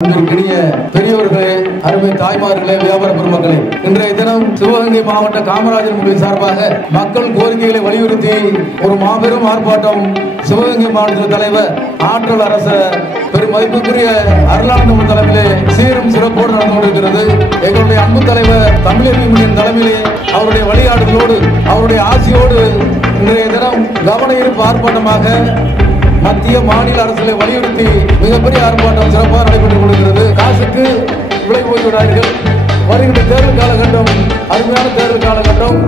பெரியவர்களே, அருமை தாய்மார்களே, வியாபார பெருமக்களே, இன்றைய தினம் சிவகங்கை மாவட்ட காமராஜர் முன்னணி சார்பாக மக்கள் கோரிக்கைகளை வலியுறுத்தி ஒரு மாபெரும் ஆர்ப்பாட்டம் சிவகங்கை மாவட்ட தலைவர் ஆற்றல் அரசர் பெருமதிப்புக்குரிய அருளானந்தம் தலைமையிலே சீரும் சிறப்போடு நடந்து கொண்டிருக்கிறது. எங்களுடைய அன்பு தலைவர் தமிழறிஞரின் தலைமையிலே அவருடைய வழிகாட்டுதலோடு அவருடைய ஆசியோடு இன்றைய தினம் கவன ஈர்ப்பு ஆர்ப்பாட்டமாக மத்திய மாநில அரசுகளை வலியுறுத்தி மிகப்பெரிய ஆர்ப்பாட்டம் சிறப்பாக நடைபெற்றுக் கொண்டிருக்கிறது. காசுக்கு விலை போய்விடார்கள். வருகின்ற தேர்தல் காலகட்டம் அருமையான தேர்தல் காலகட்டம்.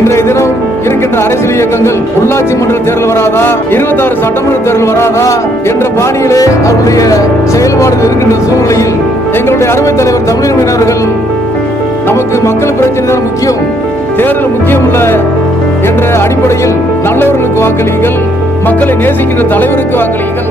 இன்றைய தினம் இருக்கின்ற அரசியல் இயக்கங்கள் உள்ளாட்சி மன்ற தேர்தல் வராதா, 26 சட்டமன்ற தேர்தல் வராதா என்ற பாணியிலே அவருடைய செயல்பாடு இருக்கின்ற சூழ்நிலையில் எங்களுடைய அருமை தலைவர் தமிழர்கள் நமக்கு மக்கள் பிரச்சனை தான் முக்கியம், தேர்தல் முக்கியம் இல்ல என்ற அடிப்படையில் நல்லவர்களுக்கு வாக்களியுங்கள், மக்களை நேசிக்கின்ற தலைவருக்கு வாக்களியுங்கள்.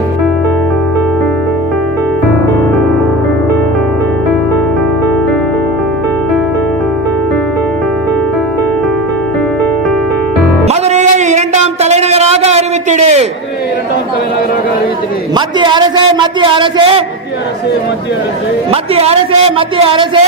மத்திய அரசே மத்திய அரசே மத்திய அரசே மத்திய அரசே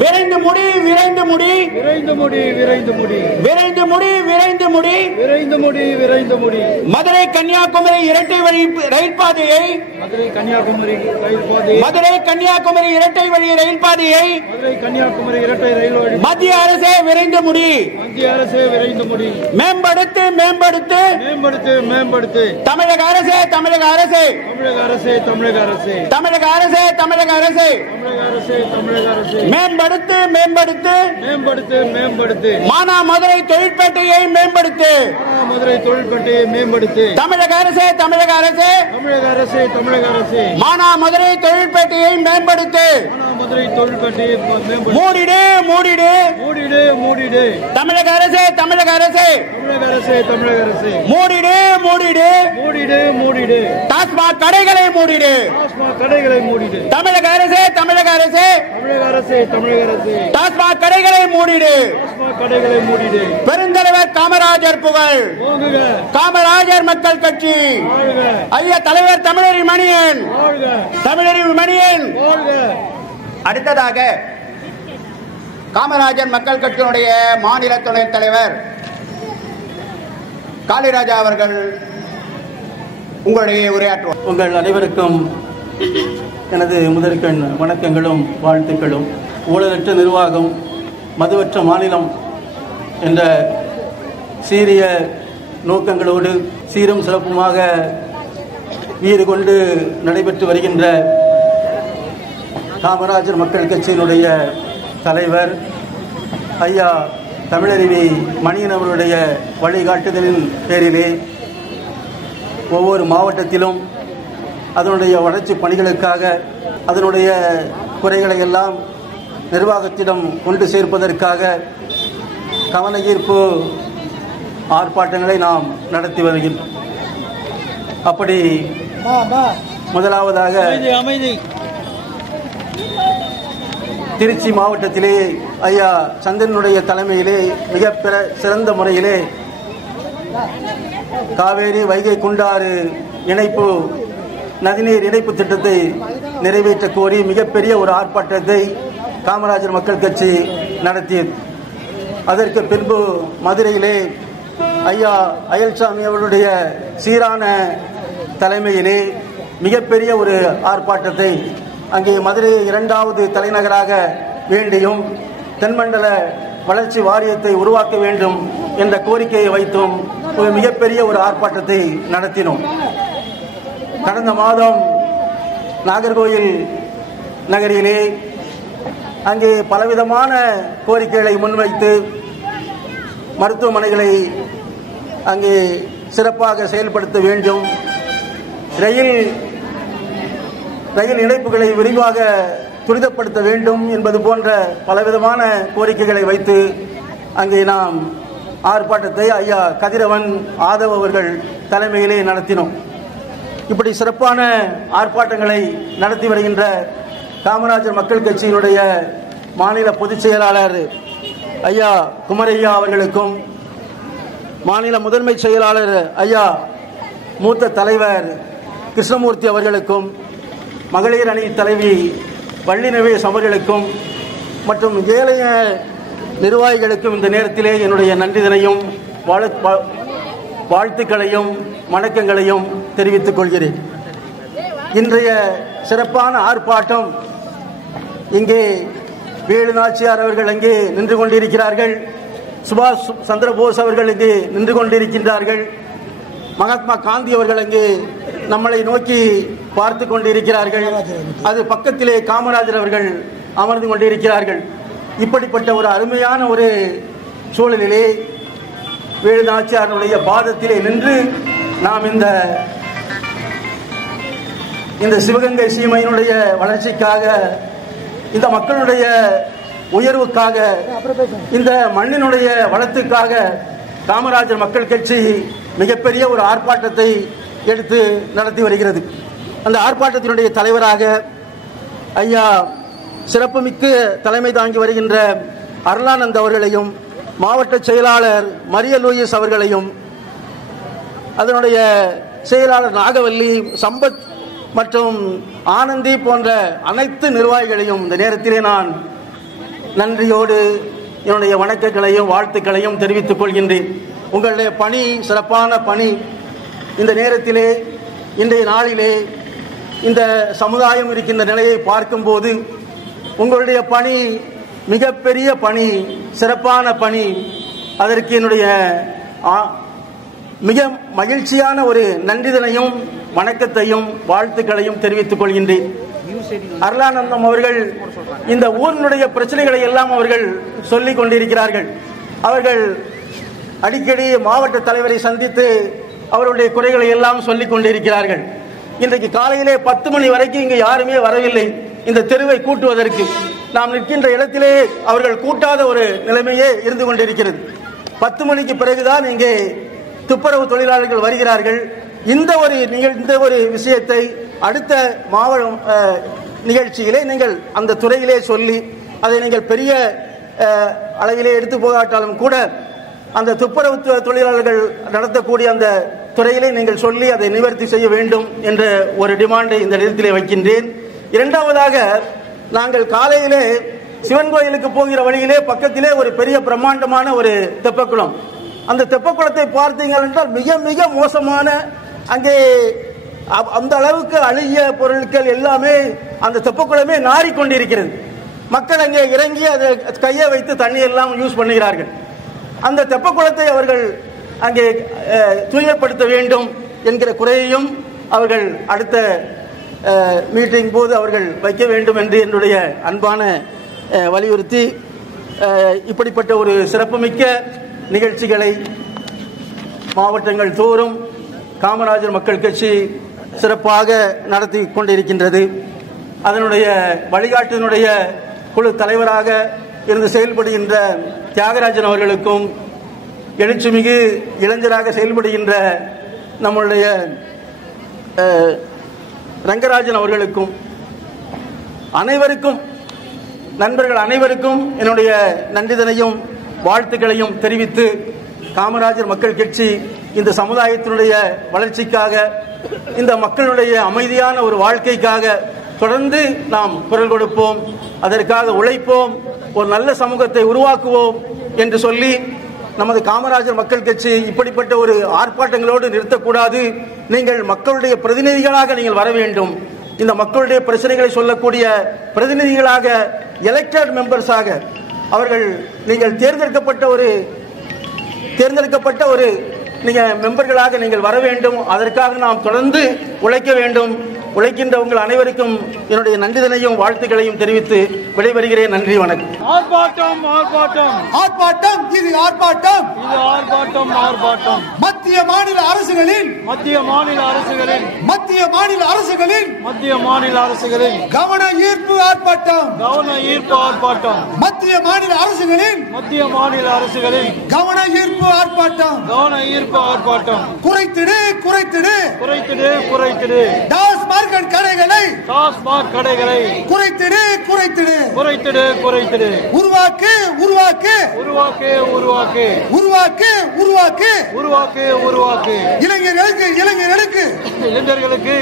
விரைந்து முடி விரைந்து முடி விரைந்து முடி விரைந்து முடி விரைந்து முடி விரைந்து முடி விரைந்து முடி விரைந்து முடி மதுரை கன்னியாகுமரி இரட்டை வழி ரயில் பாதையை மதுரை கன்னியாகுமரி இரட்டை வழி ரயில் பாதையை மத்திய அரசே விரைந்து முடி மத்திய அரசே விரைந்து முடி மேம்படுத்து மேம்படுத்து மேம்படுத்து மேம்படுத்து தமிழக அரசே தமிழக அரசே தமிழக அரசே தமிழக அரசே தமிழக அரசே தமிழக அரசே தமிழக அரசே தமிழக அரசே மேம்படுத்து மேம்படுத்து மேம்படுத்து மேம்படுத்து மானா மதுரை தொழிற்பேட்டையை மேம்படுத்து மதுரை தொழிற்பேட்டையை மேம்படுத்து தமிழக அரசே தமிழக அரசே தமிழக அரசே தமிழக அரசே மானா மதுரை தொழிற்பேட்டையை மேம்படுத்து மதுரை தொழிற்பேட்டையை மூடிடு மூடிடு மூடிடு மூடிடு தமிழக அரசே தமிழக அரசே தமிழக அரசே தமிழக அரசே மூடிடு மூடிடு மூடிடு மூடிடு டாஸ்மாக் கடைகளை மூடிடு டாஸ்மாக் கடைகளை மூடிடு தமிழக அரசே தமிழக அரசே தமிழக அரசே தமிழக அரசே டாஸ்மாக் கடைகளை மூடிடு டாஸ்மாக் கடைகளை மூடிடு பெருந்தலைவர் காமராஜர் புகழ் ஓங்குக காமராஜர் மக்கள் கட்சி வாழ்க ஐயா தலைவர் தமிழறி மணியன் வாழ்க தமிழறி மணியன் வாழ்க. அடுத்ததாக காமராஜர் மக்கள் கட்சியினுடைய மாநில துணைத் தலைவர் காளிராஜா அவர்கள் உங்களுடைய உரையாற்றுவார். உங்கள் அனைவருக்கும் எனது முதற்கண் வணக்கங்களும் வாழ்த்துக்களும். ஊழலற்ற நிர்வாகம், மதுவற்ற மாநிலம் என்ற சீரிய நோக்கங்களோடு சீரும் சிறப்புமாக வீறு கொண்டு நடைபெற்று வருகின்ற காமராஜர் மக்கள் கட்சியினுடைய தலைவர் ஐயா தமிழறிவி மணியன் அவருடைய வழிகாட்டுதலின் பேரிலே ஒவ்வொரு மாவட்டத்திலும் அதனுடைய வளர்ச்சி பணிகளுக்காக அதனுடைய குறைகளை எல்லாம் நிர்வாகத்திடம் கொண்டு சேர்ப்பதற்காக கவன ஈர்ப்பு ஆர்ப்பாட்டங்களை நாம் நடத்தி வருகிறோம். அப்படி முதலாவதாக திருச்சி மாவட்டத்திலே ஐயா சந்திரனுடைய தலைமையிலே மிக சிறந்த முறையிலே காவேரி வைகை குண்டாறு இணைப்பு நதிநீர் இணைப்பு திட்டத்தை நிறைவேற்ற கோரி மிகப்பெரிய ஒரு ஆர்ப்பாட்டத்தை காமராஜர் மக்கள் கட்சி நடத்தியது. அதற்கு பின்பு மதுரையிலே ஐயா அயல்சாமி அவருடைய சீரான தலைமையிலே மிகப்பெரிய ஒரு ஆர்ப்பாட்டத்தை அங்கே மதுரையை 2வது தலைநகராக வேண்டியும் தென்மண்டல வளர்ச்சி வாரியத்தை உருவாக்க வேண்டும் என்ற கோரிக்கையை வைத்தும் ஒரு மிகப்பெரிய ஒரு ஆர்ப்பாட்டத்தை நடத்தினோம். கடந்த மாதம் நாகர்கோயில் நகரிலே அங்கே பலவிதமான கோரிக்கைகளை முன்வைத்து மருத்துவமனைகளை அங்கே சிறப்பாக செயல்படுத்த வேண்டும், ரயில் இணைப்புகளை விரிவாக துரிதப்படுத்த வேண்டும் என்பது போன்ற பலவிதமான கோரிக்கைகளை வைத்து அங்கே நாம் ஆர்ப்பாட்டத்தை ஐயா கதிரவன் ஆதவ் அவர்கள் தலைமையிலே நடத்தினோம். இப்படி சிறப்பான ஆர்ப்பாட்டங்களை நடத்தி வருகின்ற காமராஜர் மக்கள் கட்சியினுடைய மாநில பொதுச் செயலாளர் ஐயா குமரையா அவர்களுக்கும், மாநில முதன்மை செயலாளர் ஐயா மூத்த தலைவர் கிருஷ்ணமூர்த்தி அவர்களுக்கும், மகளிர் அணி தலைவி வள்ளி நவேஸ் அவர்களுக்கும் மற்றும் ஏழைய நிர்வாகிகளுக்கும் இந்த நேரத்திலே என்னுடைய நன்றிதனையும் வாழ்த்துக்களையும் வணக்கங்களையும் தெரிவித்துக் கொள்கிறேன். இன்றைய சிறப்பான ஆர்ப்பாட்டம் இங்கே வேலு நாச்சியார் அவர்கள் அங்கே நின்று கொண்டிருக்கிறார்கள், சுபாஷ் சந்திரபோஸ் அவர்கள் இங்கே நின்று கொண்டிருக்கின்றார்கள், மகாத்மா காந்தி அவர்கள் அங்கே நம்மளை நோக்கி பார்த்து கொண்டிருக்கிறார்கள், அது பக்கத்திலே காமராஜர் அவர்கள் அமர்ந்து கொண்டிருக்கிறார்கள். இப்படிப்பட்ட ஒரு அருமையான ஒரு சூழலிலே வேலு நாச்சியாருடைய பாதத்திலே நின்று நாம் இந்த சிவகங்கை சீமையினுடைய வளர்ச்சிக்காக, இந்த மக்களுடைய உயர்வுக்காக, இந்த மண்ணினுடைய வளத்துக்காக காமராஜர் மக்கள் கட்சி மிகப்பெரிய ஒரு ஆர்ப்பாட்டத்தை எடுத்து நடத்தி வருகிறது. அந்த ஆர்ப்பாட்டத்தினுடைய தலைவராக ஐயா சிறப்புமிக்க தலைமை தாங்கி வருகின்ற அருளானந்த் அவர்களையும், மாவட்ட செயலாளர் மரிய லூயிஸ் அவர்களையும், அதனுடைய செயலாளர் நாகவல்லி, சம்பத் மற்றும் ஆனந்தி போன்ற அனைத்து நிர்வாகிகளையும் இந்த நேரத்திலே நான் நன்றியோடு என்னுடைய வணக்கங்களையும் வாழ்த்துக்களையும் தெரிவித்துக் கொள்கின்றேன். உங்களுடைய பணி சிறப்பான பணி. இந்த நேரத்திலே, இன்றைய நாளிலே இந்த சமுதாயம் இருக்கின்ற நிலையை பார்க்கும்போது உங்களுடைய பணி மிகப்பெரிய பணி, சிறப்பான பணி. அதற்கு என்னுடைய மிக மகிழ்ச்சியான ஒரு நன்றிதனையும் வணக்கத்தையும் வாழ்த்துக்களையும் தெரிவித்துக் கொள்கின்றேன். அருளானந்தம் அவர்கள் இந்த ஊரினுடைய பிரச்சனைகளை எல்லாம் அவர்கள் சொல்லிக் கொண்டிருக்கிறார்கள். அவர்கள் அடிக்கடி மாவட்ட தலைவரை சந்தித்து அவருடைய குறைகளை எல்லாம் சொல்லிக் கொண்டிருக்கிறார்கள். இன்றைக்கு காலையிலே 10 மணி வரைக்கும் இங்கு யாருமே வரவில்லை இந்த தெருவை கூட்டுவதற்கு. நாம் நிற்கின்ற இடத்திலே அவர்கள் கூட்டாத ஒரு நிலைமையே இருந்து கொண்டிருக்கிறது. 10 மணிக்கு பிறகுதான் இங்கே துப்புரவு தொழிலாளர்கள் வருகிறார்கள். இந்த ஒரு விஷயத்தை அடுத்த நிகழ்ச்சியிலே நீங்கள் அந்த துறையிலே சொல்லி அதை நீங்கள் பெரிய அளவிலே எடுத்து போகாட்டாலும் கூட அந்த துப்புரவு தொழிலாளர்கள் நடத்தக்கூடிய அந்த துறையிலே நீங்கள் சொல்லி அதை நிவர்த்தி செய்ய வேண்டும் என்ற ஒரு டிமாண்டை இந்த இடத்திலே வைக்கின்றேன். இரண்டாவதாக, நாங்கள் காலையிலே சிவன் கோயிலுக்கு போகிற வழியிலே பக்கத்திலே ஒரு பெரிய பிரம்மாண்டமான ஒரு தெப்பக்குளம். அந்த தெப்பக்குளத்தை பார்த்தீர்கள் என்றால் மிக மிக மோசமான, அங்கே அந்த அளவுக்கு அழுகிய பொருட்கள் எல்லாமே அந்த தெப்பக்குளமே நாறிக்கொண்டிருக்கிறது. மக்கள் அங்கே இறங்கி அதை கையை வைத்து தண்ணி எல்லாம் யூஸ் பண்ணுகிறார்கள். அந்த தெப்பக்குளத்தை அவர்கள் அங்கே தூய்மைப்படுத்த வேண்டும் என்கிற குறையையும் அவர்கள் அடுத்த மீட்டிங் போது அவர்கள் வைக்க வேண்டும் என்று என்னுடைய அன்பான வலியுறுத்தி, இப்படிப்பட்ட ஒரு சிறப்புமிக்க நிகழ்ச்சிகளை மாவட்டங்கள் தோறும் காமராஜர் மக்கள் கட்சி சிறப்பாக நடத்தி கொண்டிருக்கின்றது. அதனுடைய வழிகாட்டினுடைய குழு தலைவராக இருந்து செயல்படுகின்ற தியாகராஜன் அவர்களுக்கும், எழுச்சிமிகு இளைஞராக செயல்படுகின்ற நம்முடைய ரங்கராஜன் அவர்களுக்கும், அனைவருக்கும், நண்பர்கள் அனைவருக்கும் என்னுடைய நன்றிதனையும் வாழ்த்துக்களையும் தெரிவித்து, காமராஜர் மக்கள் கட்சி இந்த சமுதாயத்தினுடைய வளர்ச்சிக்காக, இந்த மக்களுடைய அமைதியான ஒரு வாழ்க்கைக்காக தொடர்ந்து நாம் குரல் கொடுப்போம், அதற்காக உழைப்போம், ஒரு நல்ல சமூகத்தை உருவாக்குவோம் என்று சொல்லி, நமது காமராஜர் மக்கள் கட்சி இப்படிப்பட்ட ஒரு ஆர்ப்பாட்டங்களோடு நிறுத்தக்கூடாது. நீங்கள் மக்களுடைய பிரதிநிதிகளாக நீங்கள் வர வேண்டும். இந்த மக்களுடைய பிரச்சனைகளை சொல்லக்கூடிய பிரதிநிதிகளாக, எலெக்டட் மெம்பர்ஸாக அவர்கள் நீங்கள் தேர்ந்தெடுக்கப்பட்ட ஒரு மெம்பர்களாக நீங்கள் வர வேண்டும். அதற்காக நாம் தொடர்ந்து உழைக்க வேண்டும். உழைக்கின்ற உங்கள் அனைவருக்கும் என்னுடைய நன்றிதனையும் வாழ்த்துக்களையும் தெரிவித்து விடைபெறுகிறேன். நன்றி, வணக்கம். ஆர்ப்பாட்டம் ஆர்ப்பாட்டம் ஆர்ப்பாட்டம் இது ஆர்ப்பாட்டம் இது ஆர்ப்பாட்டம் ஆர்ப்பாட்டம். மத்திய மாநில அரசுகளின் கவன ஈர்ப்பு ஆர்ப்பாட்டம் மத்திய மாநில அரசுகளின் கவன ஈர்ப்பு ஆர்ப்பாட்டம் குறைத்திடு டாஸ்மாக் கடைகளை குறைத்திடு உருவாக்கு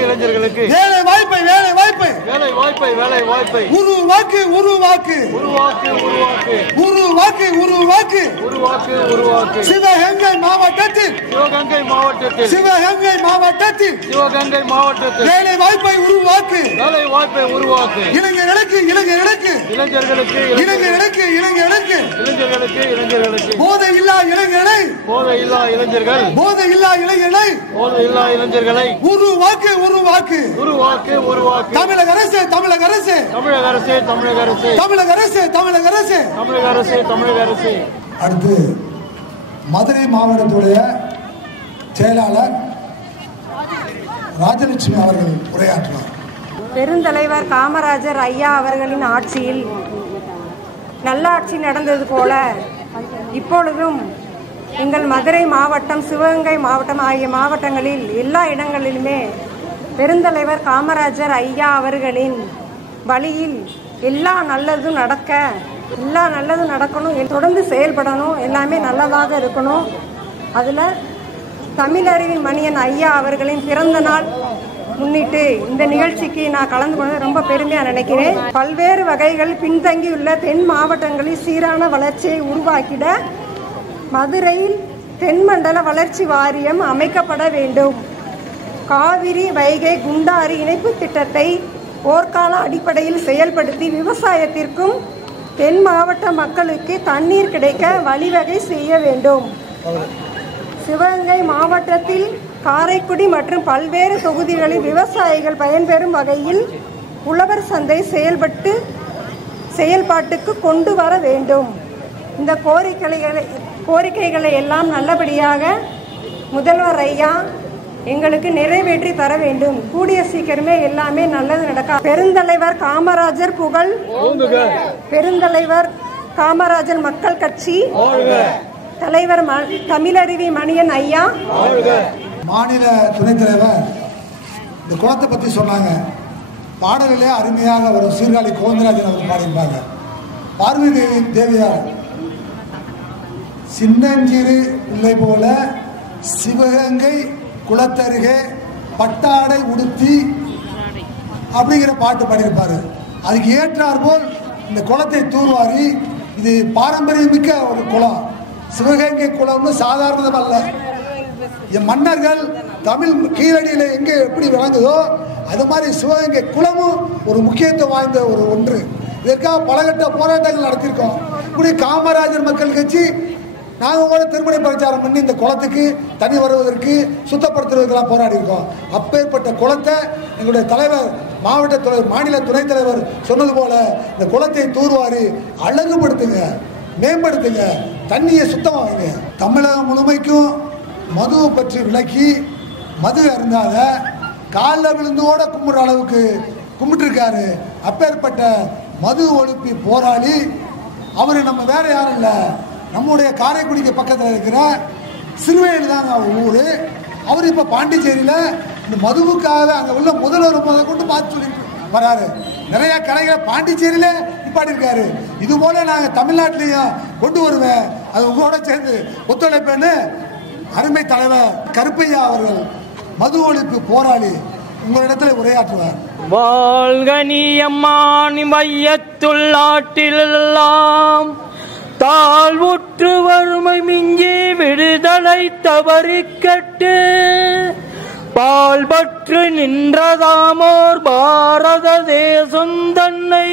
இளைஞர்களுக்கு வேலை வாய்ப்பை உருவாக்கு சிவகங்கை மாவட்டத்தில் வேலை வாய்ப்பை உருவாக்கு இளைஞர்களுக்கு போதை இல்லா இளைஞர்களை உருவாக்கு தமிழக அரசு. அடுத்து மதுரை மாவட்டத்துடைய செயலாளர் ராஜலட்சுமி அவர்கள் உரையாற்றுவார். பெருந்தலைவர் காமராஜர் ஐயா அவர்களின் ஆட்சியில் நல்லாட்சி நடந்தது போல இப்பொழுதும் எங்கள் மதுரை மாவட்டம், சிவகங்கை மாவட்டம் ஆகிய மாவட்டங்களில் எல்லா இடங்களிலுமே பெருந்தலைவர் காமராஜர் ஐயா அவர்களின் வழியில் எல்லா நல்லதும் நடக்கணும், தொடர்ந்து செயல்படணும், எல்லாமே நல்லதாக இருக்கணும். அதில் தமிழறிவி மணியன் ஐயா அவர்களின் பிறந்த நாள் முன்னிட்டு இந்த நிகழ்ச்சிக்கு நான் கலந்து கொண்டு ரொம்ப பெருமையாக நினைக்கிறேன். பல்வேறு வகைகள் பின்தங்கியுள்ள தென் மாவட்டங்களில் சீரான வளர்ச்சியை உருவாக்கிட மதுரையில் தென்மண்டல வளர்ச்சி வாரியம் அமைக்கப்பட வேண்டும். காவிரி, வைகை, குண்டாறு இணைப்பு திட்டத்தை போர்க்கால அடிப்படையில் செயல்படுத்தி விவசாயத்திற்கும் தென் மாவட்ட மக்களுக்கு தண்ணீர் கிடைக்க வழிவகை செய்ய வேண்டும். சிவகங்கை மாவட்டத்தில் காரைக்குடி மற்றும் பல்வேறு தொகுதிகளில் விவசாயிகள் பயன்பெறும் வகையில் உழவர் சந்தை செயல்பாட்டுக்கு கொண்டு வர வேண்டும். இந்த கோரிக்கைகளை எல்லாம் நல்லபடியாக முதல்வர் ஐயா எங்களுக்கு நிறைவேற்றி தர வேண்டும். கூடிய சீக்கிரமே எல்லாமே நல்லது நடக்க. பெருந்தலைவர் காமராஜர் புகழ், பெருந்தலைவர் காமராஜர் மக்கள் கட்சி, தலைவர் தமிழறிவி மணியன் ஐயா. மாநில துணைத் தலைவர் இந்த குளத்தை பற்றி சொன்னாங்க. பாடலிலே அருமையாக ஒரு சீர்காழி கோவிந்தராஜன் அவர் பாடியிருப்பாங்க. பார்வதி தேவியார் சின்னஞ்சிறு பிள்ளை போல சிவகங்கை குளத்தருகே பட்டாடை உடுத்தி அப்படிங்கிற பாட்டு பாடியிருப்பாரு. அதுக்கு ஏற்றார் போல் இந்த குளத்தை தூர்வாரி, இது பாரம்பரியமிக்க ஒரு குளம். சிவகங்கை குளம்னு சாதாரணம் அல்ல. மன்னர்கள் தமிழ் கீழடியில் எங்கே எப்படி விளங்குதோ அது மாதிரி சிவகங்கை குளமும் ஒரு முக்கியத்துவம் வாய்ந்த ஒரு ஒன்று. இதற்காக பலகட்ட போராட்டங்கள் நடத்தியிருக்கோம். இப்படி காமராஜர் மக்கள் கட்சி நாங்கள் கூட திருமண பிரச்சாரம் பண்ணி இந்த குளத்துக்கு தண்ணி வருவதற்கு சுத்தப்படுத்துவதற்கெல்லாம் போராடி இருக்கோம். அப்பேற்பட்ட குளத்தை எங்களுடைய தலைவர், மாநில துணைத் தலைவர் சொன்னது போல இந்த குளத்தை தூர்வாரி அழகுபடுத்துங்க, மேம்படுத்துங்க, தண்ணியை சுத்தமாக. தமிழகம் முழுமைக்கும் மதுவை பற்றி விளக்கி மது அருந்தாத காலில் விழுந்தோட கும்பிட்ற அளவுக்கு கும்பிட்டுருக்காரு. அப்பேற்பட்ட மது ஒழிப்பு போராளி அவர். நம்ம வேற யாரும் இல்லை, நம்முடைய காரைக்குடிக்கு பக்கத்தில் இருக்கிற சிறுவையில் தாங்க அவர் ஊர். அவர் இப்போ பாண்டிச்சேரியில் இந்த மதுவுக்காக அங்கே உள்ள முதல்வர் முதல் கொண்டு பார்த்து சொல்லிட்டு வராரு. நிறைய கடைகளை பாண்டிச்சேரியில நிப்பாட்டிருக்காரு. இது போல நாங்கள் தமிழ்நாட்டிலையும் கொண்டு வருவேன், அது உங்களோட சேர்ந்து ஒத்துழைப்பேன்னு அருமை தலைவர் கருப்பையா அவர்கள் மது ஒழிப்பு போராளி உங்களிடத்தில் உரையாற்றுவார். வாழ்க நீ அம்மானி மையத்துள்ளாட்டிலெல்லாம் தாழ்வுற்று வறுமை மிஞ்சி விடுதலை தவறிக்கட்டு பால்பற்று நின்றதாமோர் பாரத தேசம் தன்னை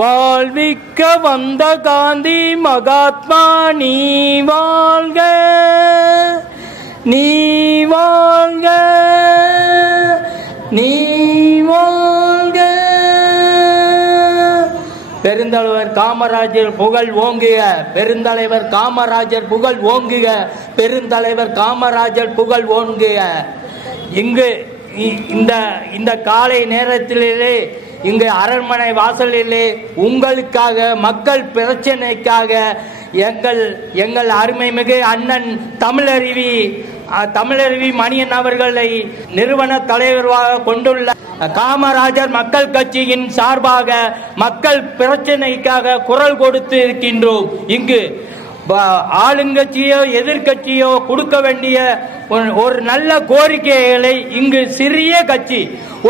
வாழ்விக்க வந்த காந்தி மகாத்மா நீ வாழ்க, நீ வாழ்க, நீ வாழ்க. பெருந்தலைவர் காமராஜர் புகழ் ஓங்குக, பெருந்தலைவர் காமராஜர் புகழ் ஓங்குக, பெருந்தலைவர் காமராஜர் புகழ் ஓங்குக. இங்கு இந்த காலை நேரத்திலே இங்கு அரண்மனை வாசலிலே உங்களுக்காக, மக்கள் பிரச்சனைக்காக எங்கள் அருமைமிகு அண்ணன் தமிழருவி மணியன் அவர்களை நிறுவன தலைவராக கொண்டுள்ள காமராஜர் மக்கள் கட்சியின் சார்பாக மக்கள் பிரச்சனைக்காக குரல் கொடுத்து இருக்கின்றோம். இங்கு ஆளுங்கட்சியோ எதிர்கட்சியோ கொடுக்க வேண்டிய ஒரு நல்ல கோரிக்கைகளை இங்கு சிறிய கட்சி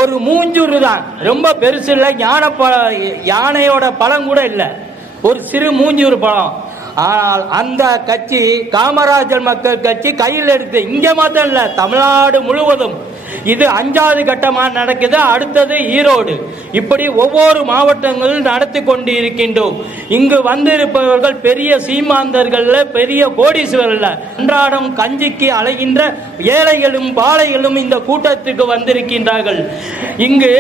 ஒரு மூஞ்சூறு தான், ரொம்ப பெருசு இல்லை, யானையோட பழம் கூட இல்லை, ஒரு சிறு மூஞ்சூறு பழம். ஆனால் அந்த கட்சி காமராஜர் மக்கள் கட்சி கையில் எடுத்து இங்க மாத்திரம் இல்ல, தமிழ்நாடு முழுவதும் இது 5வது கட்டமா நடக்குது. அடுத்தது ஈரோடு, இப்படி ஒவ்வொரு மாவட்டங்களும் நடத்தி கொண்டு இருக்கின்றோம். இங்கு வந்திருப்பவர்கள் பெரிய சீமாந்தர்கள், பெரிய கோடீஸ்வரர்கள், அன்றாடம் கஞ்சிக்கு அலைகின்ற ஏழைகளும் பாலைகளும் இந்த கூட்டத்துக்கு வந்திருக்கின்றார்கள். இங்கு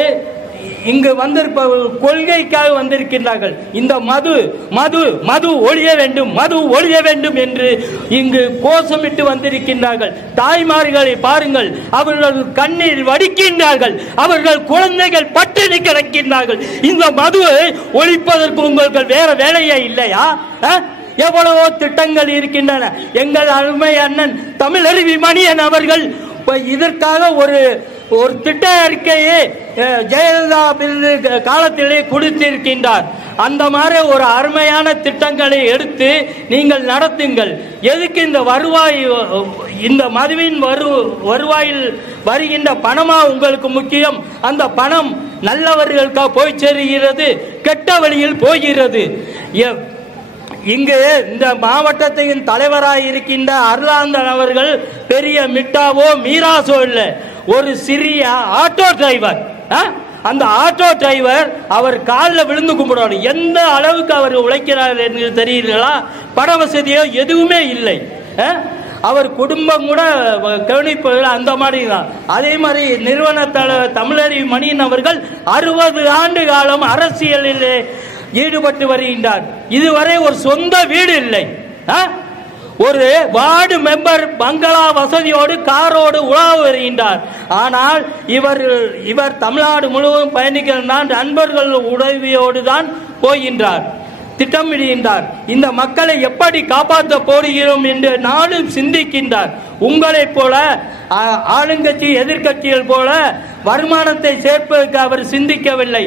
வந்திருப்பவர்கள் கொள்கைக்காக வந்திருக்கின்றார்கள். இந்த மது ஒழிய வேண்டும், மது ஒழிய வேண்டும் என்று இங்கு கோஷமிட்டு வந்திருக்கின்றார்கள். தாய்மார்களை பாருங்கள், அவர்கள் கண்ணீர் வடிக்கின்றார்கள், அவர்கள் குழந்தைகள் பட்டினி கிடக்கின்றார்கள். இந்த மதுவை ஒழிப்பதற்கு உங்களுக்கு வேற வேலையே இல்லையா? எவ்வளவோ திட்டங்கள் இருக்கின்றன. எங்கள் அருமை அண்ணன் தமிழருவி மணியன் அவர்கள் இதற்காக ஒரு திட்ட அறிக்கையை ஜெயலலிதா காலத்திலே கொடுத்திருக்கின்றார். அந்த மாதிரி ஒரு அருமையான திட்டங்களை எடுத்து நீங்கள் நடத்துங்கள். எதுக்கு இந்த மதுவின் வருவாயில் வருகின்ற பணமா உங்களுக்கு முக்கியம்? அந்த பணம் நல்லவர்களுக்கு போய் சேருகிறது, கெட்ட வழியில் போகிறது. இங்கு இந்த மாவட்டத்தின் தலைவராக இருக்கின்ற அருளாந்தன் அவர்கள் பெரிய மிட்டாவோ மீராசோ இல்லை, ஒரு சிறிய ஆட்டோ டிரைவர். அந்த ஆட்டோ டிரைவர் அவர் காலில் விழுந்து கும்பிடணும். எந்த அளவுக்கு அவர் உழைக்கிறார் என்று தெரியுங்களா? பண வசதியோ எதுவுமே இல்லை. அவர் குடும்பம் கூட கவனிப்பதில் அந்த மாதிரி தான். அதே மாதிரி நிறுவன தலைவர் தமிழருவி மணியன் அவர்கள் 60 ஆண்டு காலம் அரசியலில் ஈடுபட்டு வருகின்றார். இதுவரை ஒரு சொந்த வீடு இல்லை. ஒரு வார்டு மெம்பர் பங்களா வசதியோடு காரோடு உலா வருகின்றார். ஆனால் இவர் தமிழ்நாடு முழுவதும் பயணிக்கின்ற நண்பர்கள் உதவியோடு தான் போகின்றார், திட்டமிடுகின்றார். இந்த மக்களை எப்படி காப்பாற்ற போகிறோம் என்று நானும் சிந்திக்கின்றார். உங்களை போல ஆளுங்கட்சி எதிர்கட்சிகள் போல வருமானத்தை சேர்ப்பதற்கு அவர் சிந்திக்கவில்லை.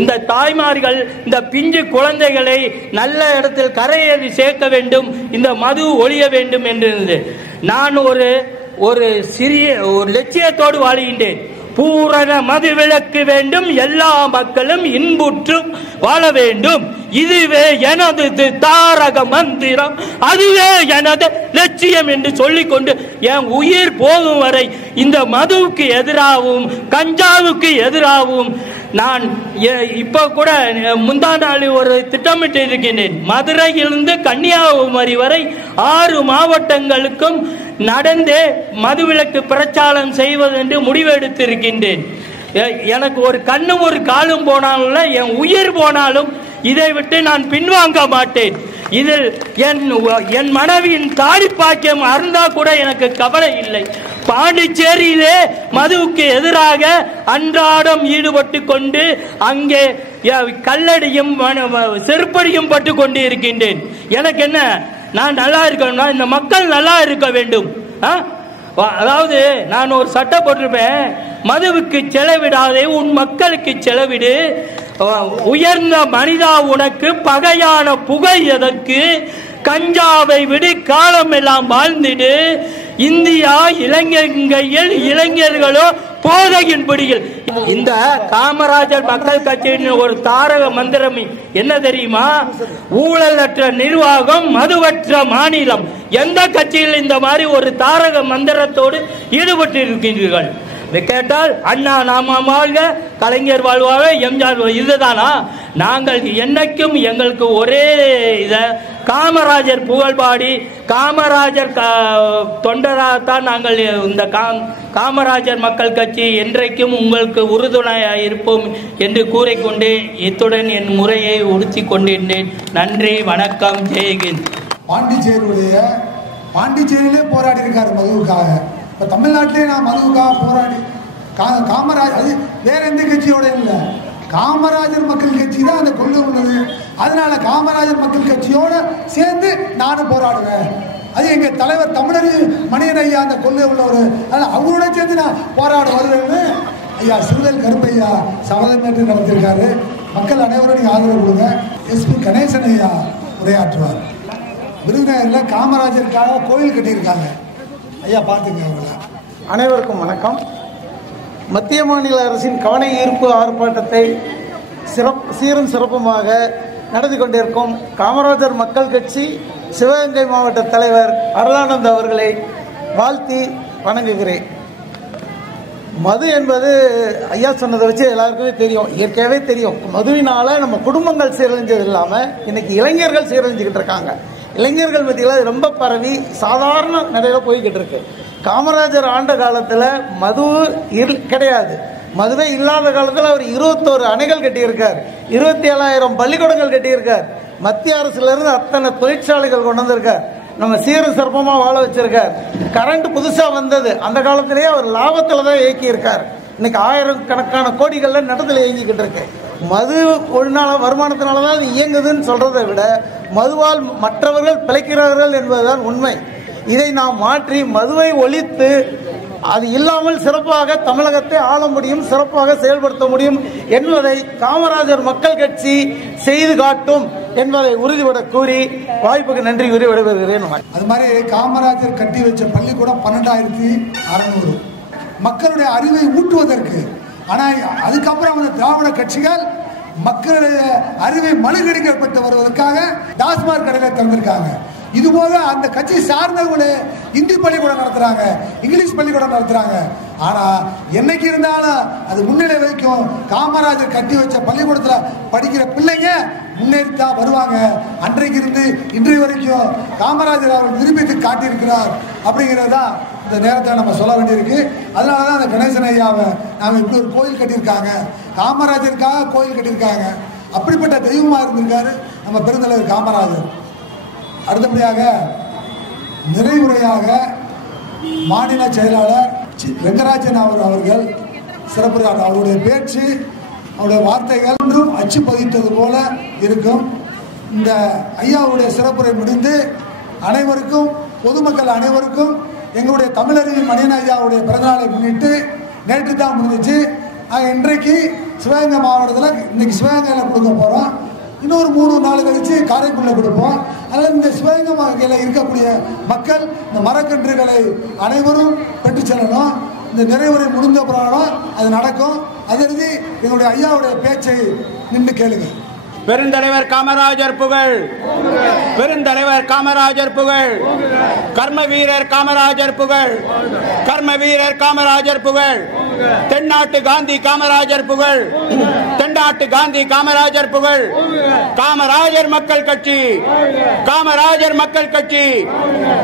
இந்த தாய்மார்கள், இந்த பிஞ்சு குழந்தைகளை நல்ல இடத்தில் கரையேறி சேர்க்க வேண்டும், இந்த மது ஒழிய வேண்டும் என்று நான் ஒரு சிறிய லட்சியத்தோடு வாழ்கின்றேன். பூரண மது விலக்கு வேண்டும், எல்லா மக்களும் இன்புற்றும் வாழ வேண்டும். இதுவே எனது தாரக மந்திரம், அதுவே எனது லட்சியம் என்று சொல்லிக்கொண்டு என் உயிர் போகும் வரை இந்த மதுவுக்கு எதிராகவும் கஞ்சாவுக்கு எதிராகவும் நான் இப்ப கூட முந்தா நாள் ஒரு திட்டமிட்டு இருக்கின்றேன். மதுரையிலிருந்து கன்னியாகுமரி வரை 6 மாவட்டங்களுக்கும் நடந்தே மதுவிலக்கு பிரச்சாரம் செய்வது என்று முடிவெடுத்திருக்கின்றேன். எனக்கு ஒரு கண்ணும் ஒரு காலும் போனாலும், என் உயிர் போனாலும் இதை விட்டு நான் பின்வாங்க மாட்டேன். இதில் என் மனைவியின் தாடி பாக்கியம் அருந்தா கூட எனக்கு கவலை இல்லை. பாண்டிச்சேரியிலே மதுவுக்கு எதிராக அன்றாடம் ஈடுபட்டு கொண்டு அங்கே கல்லடியும் செருப்படியும் பட்டு கொண்டு இருக்கின்றேன். எனக்கு என்ன, நான் நல்லா இருக்கணும்னா இந்த மக்கள் நல்லா இருக்க வேண்டும். அதாவது நான் ஒரு சட்டை போட்டிருப்பேன், மதுவுக்கு செலவிடாதே, உன் மக்களுக்கு செலவிடு. உயர்ந்த மனிதா, உனக்கு பகையான புகை எதற்கு? கஞ்சாவை விடு, காலம் எல்லாம் வாழ்ந்திடு. இந்தியா இளைஞர்கள், இளைஞர்களோ போதையின் பிடிகள். இந்த காமராஜர் மக்கள் கட்சியின் ஒரு தாரக மந்திரம் என்ன தெரியுமா? ஊழலற்ற நிர்வாகம், மதுவற்ற மாநிலம். எந்த கட்சியில் இந்த மாதிரி ஒரு தாரக மந்திரத்தோடு ஈடுபட்டு இருக்கின்றீர்கள்? கேட்டால் அண்ணா நாம வாழ்க, கலைஞர் வாழ்வாக, எம்ஜிஆர், இதுதானா? நாங்கள் என்னைக்கும் எங்களுக்கு ஒரே காமராஜர் புகழ்பாடி காமராஜர் தொண்டராகத்தான் நாங்கள் இந்த காமராஜர் மக்கள் கட்சி என்றைக்கும் உங்களுக்கு உறுதுணையாக இருப்போம் என்று கூறிக்கொண்டு இத்துடன் என் முறையை உறுத்தி கொண்டிருந்தேன். நன்றி, வணக்கம், ஜெயஹிந்த். பாண்டிச்சேரியிலே போராடி இருக்காரு மதுவுக்காக. இப்ப தமிழ்நாட்டிலே நான் மதுவுக்காக போராடி காமராஜர், அது வேற எந்த கட்சியோட இல்லை, காமராஜர் மக்கள் கட்சி தான் அந்த கொள்கை உள்ளது. அதனால காமராஜர் மக்கள் கட்சியோட சேர்ந்து நானும் போராடுவேன். அது எங்க தலைவர் தமிழறிஞர் மணியன் ஐயா அந்த கொள்கை உள்ளவர். அதனால அவங்களோட சேர்ந்து நான் போராட வருவேன்னு ஐயா சிறுதல் கருப்பையா சபதமேற்று நடத்திருக்காரு. மக்கள் அனைவரும் நீங்க ஆதரவு கொடுங்க. எஸ்பி கணேசன் ஐயா உரையாற்றுவார். விருதுநகரில் காமராஜருக்காக கோயில் கட்டியிருக்காங்க. ஐயா பார்த்துங்க. அவங்கள அனைவருக்கும் வணக்கம். மத்திய மாநில அரசின் கவன ஈர்ப்பு ஆர்ப்பாட்டத்தை சீரும் சிறப்புமாக நடந்து கொண்டிருக்கும் காமராஜர் மக்கள் கட்சி சிவகங்கை மாவட்ட தலைவர் அருளானந்த் அவர்களை வாழ்த்தி வணங்குகிறேன். மது என்பது ஐயா சொன்னதை வச்சு எல்லாருக்குமே தெரியும், இயற்கையாகவே தெரியும். மதுவினால நம்ம குடும்பங்கள் சீரழிஞ்சது இல்லாமல் இன்னைக்கு இளைஞர்கள் சீரழிஞ்சுக்கிட்டு இருக்காங்க. இளைஞர்கள் மத்தியில் ரொம்ப பரவி சாதாரண நிலையில் போய்கிட்டு இருக்கு. காமராஜர் ஆண்ட காலத்தில் மது கிடையாது. மதுவே இல்லாத காலத்தில் அவர் 21 அணைகள் கட்டியிருக்கார், 27,000 பள்ளிக்கூடங்கள் கட்டியிருக்கார், மத்திய அரசுல இருந்து அத்தனை தொழிற்சாலைகள் கொண்டு வந்திருக்கார், நம்ம சீரும் சிறப்பமாக வாழ வச்சிருக்கார். கரண்ட் புதுசாக வந்தது, அந்த காலத்திலேயே அவர் லாபத்தில் தான் இயக்கி இருக்கார். இன்னைக்கு 1000 கோடிகள்ல நடத்துல இயங்கிக்கிட்டு இருக்கு. மது ஒழுங்கான வருமானத்தினால தான் அது இயங்குதுன்னு சொல்றதை விட மதுவால் மற்றவர்கள் பிழைக்கிறார்கள் என்பதுதான் உண்மை. இதை நாம் மாற்றி மதுவை ஒழித்து அது இல்லாமல் சிறப்பாக தமிழகத்தை ஆள முடியும், சிறப்பாக செயல்படுத்த முடியும் என்பதை காமராஜர் மக்கள் கட்சி செய்து காட்டும் என்பதை உறுதிபட கூறி வாய்ப்புக்கு நன்றி கூறி விடைபெறுகிறேன். அது மாதிரி காமராஜர் கட்டி வச்ச பள்ளிக்கூடம் 12,600 மக்களுடைய அறிவை ஊட்டுவதற்கு. ஆனால் அதுக்கப்புறம் அந்த திராவிட கட்சிகள் மக்களுடைய அறிவை மழுங்கடிக்கப்பட்டு வருவதற்காக டாஸ்மாக் கடைகளை திறந்திருக்காங்க. இதுபோக அந்த கட்சி சார்ந்தவங்களே இந்தி பள்ளிக்கூடம் நடத்துறாங்க, இங்கிலீஷ் பள்ளிக்கூடம் நடத்துறாங்க. ஆனா என்னைக்கு இருந்தாலும் அது முன்னிலை வைக்கும். காமராஜர் கட்டி வச்ச பள்ளிக்கூடத்துல படிக்கிற பிள்ளைங்க முன்னேறித்தான் வருவாங்க. அன்றைக்கு இருந்து இன்றைய வரைக்கும் காமராஜர் அவர் நிரூபித்து காட்டியிருக்கிறார் அப்படிங்கிறதா இந்த நேரத்தில் நம்ம சொல்ல வேண்டியிருக்கு. அதனாலதான் அந்த கணேசன் ஐயாவை நாம இப்படி ஒரு கோயில் கட்டியிருக்காங்க, காமராஜருக்காக கோயில் கட்டியிருக்காங்க. அப்படிப்பட்ட தெய்வமா இருந்திருக்காரு நம்ம பெருந்தலைவர் காமராஜர். அடுத்தபடியாக நிறைவுரையாக மாநில செயலாளர் ரெங்கராஜன் அவர்கள் சிறப்புறார். அவருடைய பேச்சு, அவருடைய வார்த்தைகள் ஒன்றும் அச்சு பதித்தது போல இருக்கும். இந்த ஐயாவுடைய சிறப்புரை முடிந்து அனைவருக்கும், பொதுமக்கள் அனைவருக்கும் எங்களுடைய தமிழறிஞர் மணியன் ஐயாவுடைய பிறந்தநாளை முன்னிட்டு நேற்று தான் முடிஞ்சிச்சு. இன்றைக்கு சிவகங்கை மாவட்டத்தில் இன்னைக்கு சிவகங்கையில் கொடுக்க போகிறோம். இன்னொரு 3 நாள் கழிச்சு காரைக்குடில கொடுப்போம். அதனால் இந்த சிவகங்கை மாவட்டத்தில் இருக்கக்கூடிய மக்கள் இந்த மரக்கன்றுகளை அனைவரும் பெற்று செல்லணும். இந்த நிறைவுரை முடிந்த பிறகு அது நடக்கும். அதற்கு எங்களுடைய ஐயாவுடைய பேச்சை நின்று கேளுங்க. பெருந்தலைவர் காமராஜர் புகழ், பெருந்தலைவர் காமராஜர் புகழ், கர்ம வீரர் காமராஜர் புகழ், கர்ம வீரர் காமராஜர் புகழ், தென்னாட்டு காந்தி காமராஜர் புகழ், தென்னாட்டு காந்தி காமராஜர் புகழ், காமராஜர் மக்கள் கட்சி, காமராஜர் மக்கள் கட்சி,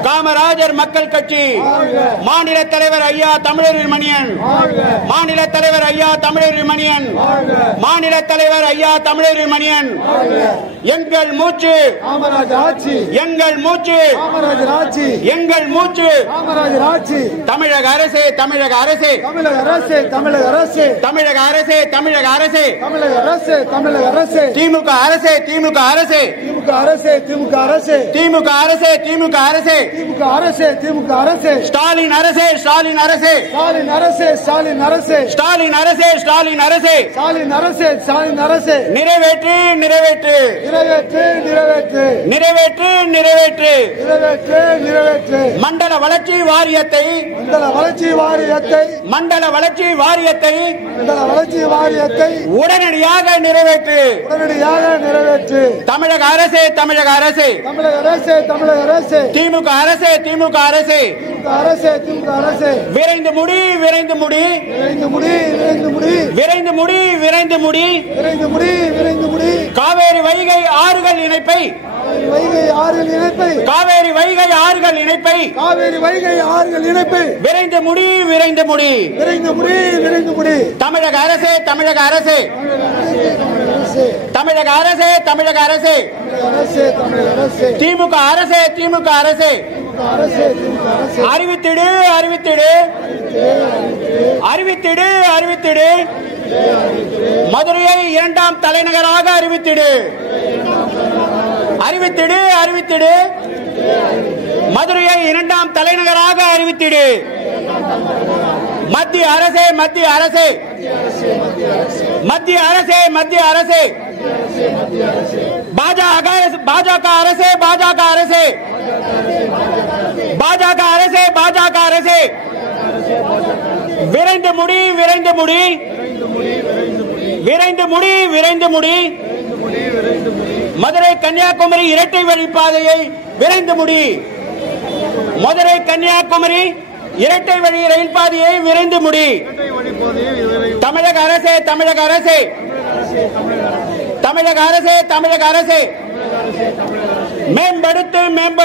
காமராஜர் மக்கள் கட்சி, மாநில தலைவர் ஐயா தமிழறிஞர் மணியன், மாநில தலைவர் ஐயா தமிழறிஞர் மணியன், மாநில தலைவர் ஐயா தமிழறிஞர் மணியன். எங்கள் மூச்சு காமராஜர் ஆட்சி, எங்கள் மூச்சு காமராஜர் ஆட்சி, எங்கள் மூச்சு காமராஜர் ஆட்சி. தமிழக அரசே, தமிழக அரசே, தமிழக அரசே, தமிழக அரசே, தமிழக அரசே, தமிழக அரசே, தமிழக அரசே, தமிழக அரசே, திமுக அரசே, திமுக அரசே, திமுக அரசே, திமுக அரசே, திமுக அரசே, திமுக அரசே, திமுக அரசே, திமுக அரசே, ஸ்டாலின் அரசே, ஸ்டாலின் அரசே, ஸ்டாலின் அரசே, ஸ்டாலின் அரசே, ஸ்டாலின் அரசே, ஸ்டாலின் அரசே, ஸ்டாலின் அரசே, ஸ்டாலின் அரசே. நிறைவேற்று, நிறைவேற்று, நிறைவேற்று, நிறைவேற்று, நிறைவேற்று, நிறைவேற்று, நிறைவேற்று, நிறைவேற்று. மண்டல வளர்ச்சி வாரியத்தை, மண்டல வளர்ச்சி வாரியத்தை, மண்டல வளர்ச்சி வாரியத்தை, மண்டல வளர்ச்சி வாரியத்தை உடனடியாக நிறைவேற்று, உடனடியாக நிறைவேற்று. தமிழக அரசே, தமிழக அரசே, தமிழக அரசே, தமிழக அரசே, திமுக அரசே, திமுக அரசே, திமுக அரசே, திமுக அரசே. விரைந்து முடி, விரைந்து முடி, விரைந்து முடி, விரைந்து முடி, விரைந்து முடி, விரைந்து முடி, விரைந்து முடி, விரைந்து முடி. காவேரி வைகை ஆறுகள் இணைப்பை, காவேரி வைகை ஆறுகள் இணைப்பை விரைந்து முடி. தமிழக அரசே திமுக அரசே அறிவித்திடு. மதுரையை இரண்டாம் தலைநகராக அறிவித்திடு. மதுரையை இரண்டாம் தலைநகராக அறிவித்திடு. மத்திய அரசே பாஜக அரசே விரைந்து முடி. மதுரை கன்னியாகுமரி இரட்டை வழி பாதையை விரைந்து முடி. மதுரை கன்னியாகுமரி இரட்டை வழி ரயில் பாதையை விரைந்து முடி. தமிழக அரசே மேம்படுத்து.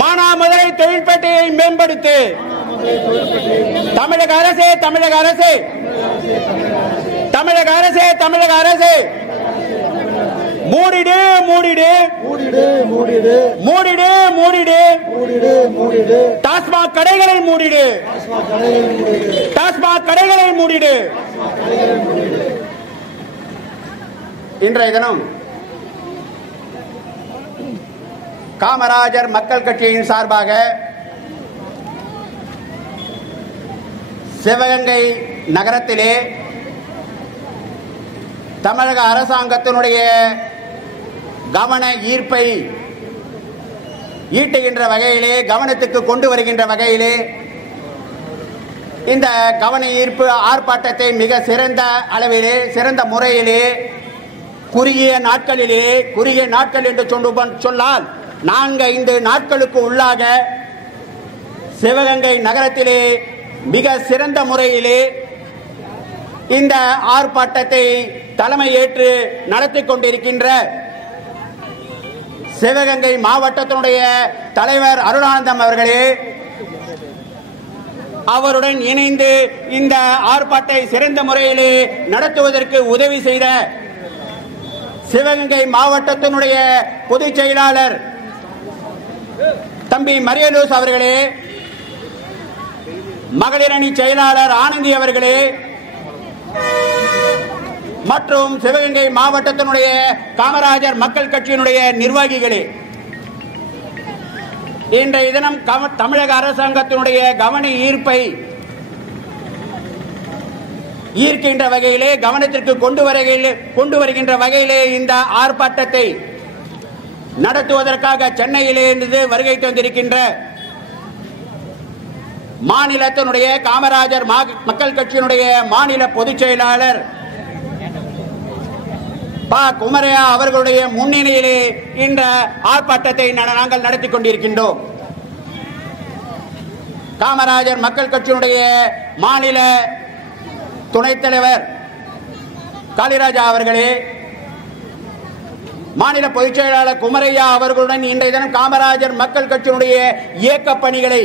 மானாமதுரை தொழிற்பேட்டையை மேம்படுத்து. தமிழக அரசே மூடிடு. டாஸ்மாக் கடைகளை மூடிடு. இன்றைய தினம் காமராஜர் மக்கள் கட்சியின் சார்பாக சிவகங்கை நகரத்திலே தமிழக அரசாங்கத்தினுடைய கவன ஈர்ப்பை ஈட்டுகின்ற வகையிலே, கவனத்துக்கு கொண்டு வருகின்ற வகையிலே இந்த கவன ஈர்ப்பு ஆர்ப்பாட்டத்தை மிக சிறந்த அளவிலே, சிறந்த முறையிலே, குறுகிய நாட்கள் என்று சொன்னால் 4-5 நாட்களுக்கு உள்ளாக சிவகங்கை நகரத்திலே மிக சிறந்த முறையிலே இந்த ஆர்ப்பாட்டத்தை தலைமை ஏற்று நடத்தி கொண்டிருக்கின்ற சிவகங்கை மாவட்டத்தினுடைய தலைவர் அருளானந்தம் அவர்களே, அவருடன் இணைந்து இந்த ஆர்ப்பாட்டத்தை சிறந்த முறையிலே நடத்துவதற்கு உதவி செய்த சிவகங்கை மாவட்டத்தினுடைய பொதுச் செயலாளர் தம்பி மரியலூஸ் அவர்களே, மகளிர் அணி செயலாளர் ஆனந்தி அவர்களே மற்றும் சிவகங்கை மாவட்டத்தினுடைய காமராஜர் மக்கள் கட்சியினுடைய நிர்வாகிகளே, இன்றைய தினம் தமிழக அரசாங்கத்தினுடைய கவன ஈர்ப்பை ஈர்க்கின்ற வகையிலே, கவனத்திற்கு கொண்டு வருகின்ற வகையிலே இந்த ஆர்ப்பாட்டத்தை நடத்துவதற்காக சென்னையிலே இருந்து வருகை தந்திருக்கின்ற மாநிலத்தினுடைய காமராஜர் மக்கள் கட்சியினுடைய மாநில பொதுச் செயலாளர் ப. குமரையா அவர்களுடைய முன்னிலையிலே இந்த ஆர்ப்பாட்டத்தை நாங்கள் நடத்தி கொண்டிருக்கின்றோம். காமராஜர் மக்கள் கட்சியினுடைய மாநில துணைத் தலைவர் காளிராஜா அவர்களே, மாநில பொதுச் செயலாளர் குமரையா அவர்களுடன் இன்றைய தினம் காமராஜர் மக்கள் கட்சியினுடைய இயக்க பணிகளை,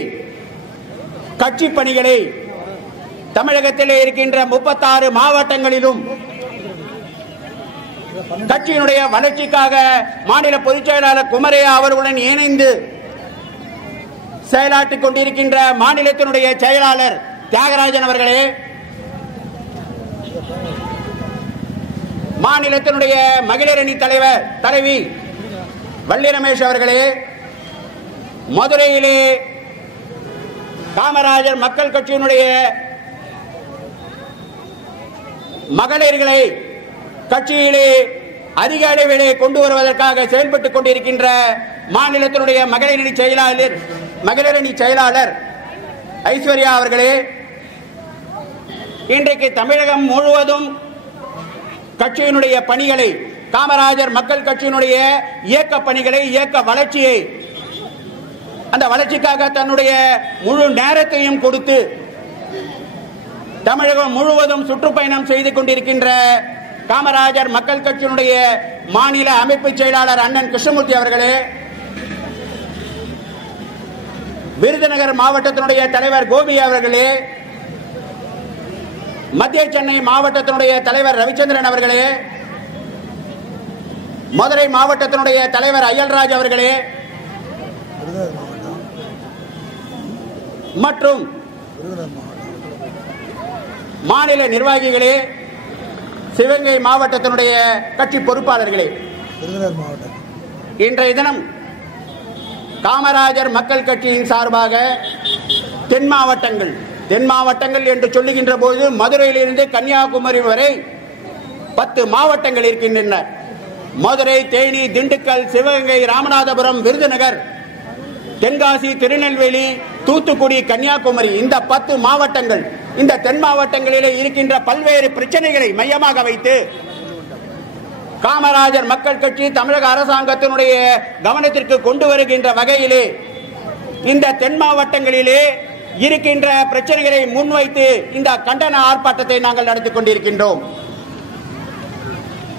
கட்சி பணிகளை தமிழகத்திலே இருக்கின்ற 36 மாவட்டங்களிலும் கட்சியினுடைய வளர்ச்சிக்காக மாநில பொதுச் செயலாளர் குமரையா அவர்களுடன் இணைந்து செயலாற்றிக் கொண்டிருக்கின்ற மாநிலத்தினுடைய செயலாளர் தியாகராஜன் அவர்களே, மாநிலத்தினுடைய மகளிர் அணி தலைவி வள்ளி ரமேஷ் அவர்களே, மதுரையிலே காமராஜர் மக்கள் கட்சியினுடைய மகளிர்களை கட்சியிலே அதிக அளவிலே கொண்டு வருவதற்காக செயல்பட்டுக் கொண்டிருக்கின்ற மாநிலத்தினுடைய மகளிர் அணி செயலாளர் ஐஸ்வர்யா அவர்களே, இன்றைக்கு தமிழகம் முழுவதும் கட்சியினுடைய பணிகளை, காமராஜர் மக்கள் கட்சியினுடைய இயக்க பணிகளை, இயக்க வளர்ச்சியை, அந்த வளர்ச்சிக்காக தன்னுடைய முழு நேரத்தையும் கொடுத்து தமிழகம் முழுவதும் சுற்றுப்பயணம் செய்து கொண்டிருக்கின்ற காமராஜர் மக்கள் கட்சியினுடைய மாநில அமைப்பு செயலாளர் அண்ணன் கிருஷ்ணமூர்த்தி அவர்களே, விருதுநகர் மாவட்டத்தினுடைய தலைவர் கோபி அவர்களே, மத்திய சென்னை மாவட்டத்தினுடைய தலைவர் ரவிச்சந்திரன் அவர்களே, மதுரை மாவட்டத்தினுடைய தலைவர் அயல்ராஜ் அவர்களே மற்றும் மாநில நிர்வாகிகளே, சிவகங்கை மாவட்டத்தினுடைய கட்சி பொறுப்பாளர்களே, இன்றைய தினம் காமராஜர் மக்கள் கட்சியின் சார்பாக தென் மாவட்டங்கள் என்று சொல்லுகின்ற போது மதுரையிலிருந்து கன்னியாகுமரி வரை 10 மாவட்டங்கள் இருக்கின்றன. மதுரை, தேனி, திண்டுக்கல், சிவகங்கை, ராமநாதபுரம், விருதுநகர், தென்காசி, திருநெல்வேலி, தூத்துக்குடி, கன்னியாகுமரி, இந்த 10 மாவட்டங்கள், இந்த தென் மாவட்டங்களிலே இருக்கின்ற பல்வேறு பிரச்சனைகளை மையமாக வைத்து காமராஜர் மக்கள் கட்சி தமிழக அரசாங்கத்தினுடைய கவனத்திற்கு கொண்டு வருகின்ற வகையிலே இந்த தென் மாவட்டங்களிலே இருக்கின்ற பிரச்சனைகளை முன்வைத்து இந்த கண்டன ஆர்ப்பாட்டத்தை நாங்கள் நடத்திக் கொண்டிருக்கின்றோம்.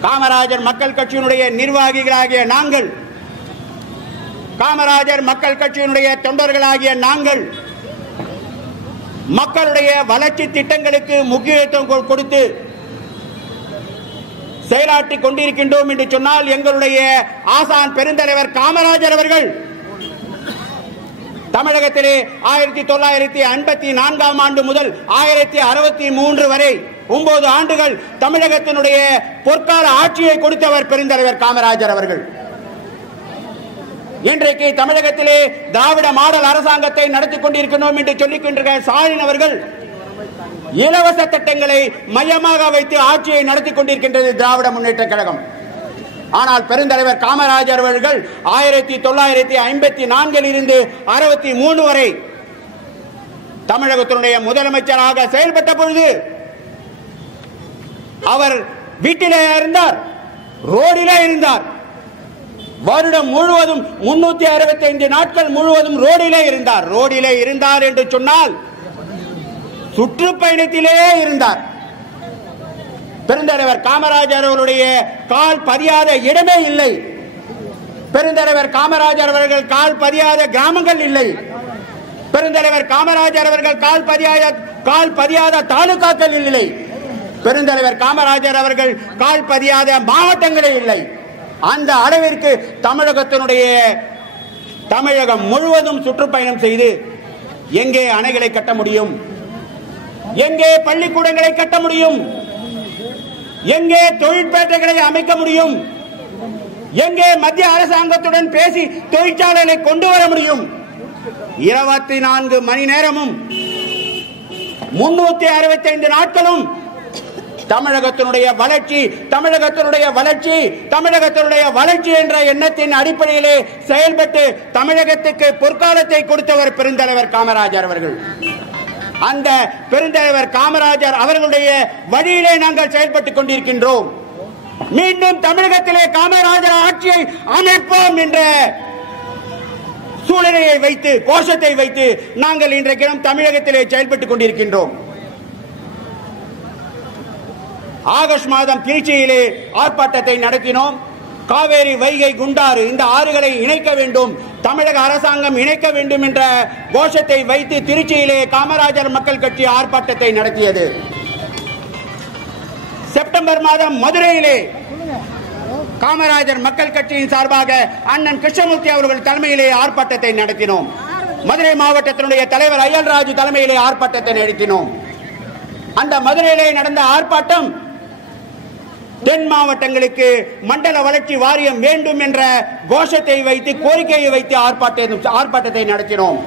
காமராஜர் மக்கள் கட்சியினுடைய நிர்வாகிகளாகிய நாங்கள், காமராஜர் மக்கள் கட்சியினுடைய தொண்டர்களாகிய நாங்கள் மக்களுடைய வளர்ச்சி திட்டங்களுக்கு முக்கியத்துவம் கொடுத்து செயலாற்றிக் கொண்டிருக்கின்றோம் என்று சொன்னால், எங்களுடைய ஆசான் பெருந்தலைவர் காமராஜர் அவர்கள் தமிழகத்திலே 1954 ஆண்டு முதல் 1063 வரை 9 ஆண்டுகள் தமிழகத்தினுடைய பொற்கால ஆட்சியை கொடுத்தவர் பெருந்தலைவர் காமராஜர் அவர்கள். இன்றைக்கு தமிழகத்திலே திராவிட மாடல் அரசாங்கத்தை நடத்திக் கொண்டிருக்கிறோம் என்று சொல்லிக்கின்ற ஸ்டாலின் அவர்கள் இலவச திட்டங்களை மையமாக வைத்து ஆட்சியை நடத்திக் கொண்டிருக்கின்றது திராவிட முன்னேற்ற கழகம். ஆனால் பெருந்தலைவர் காமராஜர் அவர்கள் 1954 இருந்து 63 வரை தமிழகத்தினுடைய முதலமைச்சராக செயல்பட்ட பொழுது அவர் வீட்டிலே இருந்தார், ரோடிலே இருந்தார். வருடம் முழுவதும் 365 நாட்கள் முழுவதும் ரோடிலே இருந்தார். ரோடிலே இருந்தார் என்று சொன்னால் சுற்றுப்பயணத்திலே இருந்தார். பெருந்தலைவர் காமராஜர் அவருடைய கால் பதியாத இடமே இல்லை. பெருந்தலைவர் காமராஜர் அவர்கள் கால் பதியாத கிராமங்கள் இல்லை. பெருந்தலைவர் காமராஜர் அவர்கள் கால் பதியாத தாலுகாக்கள் இல்லை. பெருந்தலைவர் காமராஜர் அவர்கள் கால் பதியாத மாவட்டங்களே இல்லை. அந்த அளவிற்கு தமிழகம் முழுவதும் சுற்றுப்பயணம் செய்து எங்கே அணைகளை கட்ட முடியும், எங்கே பள்ளிக்கூடங்களை கட்ட முடியும், எங்கே தொழிற்பேட்டைகளை அமைக்க முடியும், எங்கே மத்திய அரசாங்கத்துடன் பேசி தொழிற்சாலைகளை கொண்டு வர முடியும், 24 மணி நேரமும் 365 நாட்களும் தமிழகத்தினுடைய வளர்ச்சி என்ற எண்ணத்தின் அடிப்படையிலே செயல்பட்டு தமிழகத்துக்கு பொற்காலத்தை கொடுத்தவர் பெருந்தலைவர் காமராஜர் அவர்கள். அந்த பெருந்தலைவர் காமராஜர் அவர்களுடைய வழியிலே நாங்கள் செயல்பட்டுக் கொண்டிருக்கின்றோம். மீண்டும் தமிழகத்திலே காமராஜர் ஆட்சியை அமைப்போம் என்ற சூழ்நிலையை வைத்து, கோஷத்தை வைத்து நாங்கள் இன்றைக்கு தமிழகத்திலே செயல்பட்டுக் கொண்டிருக்கின்றோம். ஆகஸ்ட் மாதம் திருச்சியிலே ஆர்ப்பாட்டத்தை நடத்தினோம். காவேரி, வைகை, குண்டாறு இந்த ஆறுகளை இணைக்க வேண்டும், தமிழக அரசாங்கம் இணைக்க வேண்டும் என்ற கோஷத்தை வைத்து திருச்சியிலே காமராஜர் மக்கள் கட்சி ஆர்ப்பாட்டத்தை நடத்தியது. செப்டம்பர் மாதம் மதுரையிலே காமராஜர் மக்கள் கட்சியின் சார்பாக அண்ணன் கிருஷ்ணமூர்த்தி அவர்கள் தலைமையிலே ஆர்ப்பாட்டத்தை நடத்தினோம். மதுரை மாவட்டத்தினுடைய தலைவர் அயல்ராஜ் தலைமையிலே ஆர்ப்பாட்டத்தை நடத்தினோம். அந்த மதுரையிலே நடந்த ஆர்ப்பாட்டம் தென் மாவட்டங்களுக்கு மண்டல வளர்ச்சி வாரியம் வேண்டும் என்ற கோஷத்தை வைத்து, கோரிக்கையை வைத்து ஆர்ப்பாட்டத்தை நடத்தினோம்.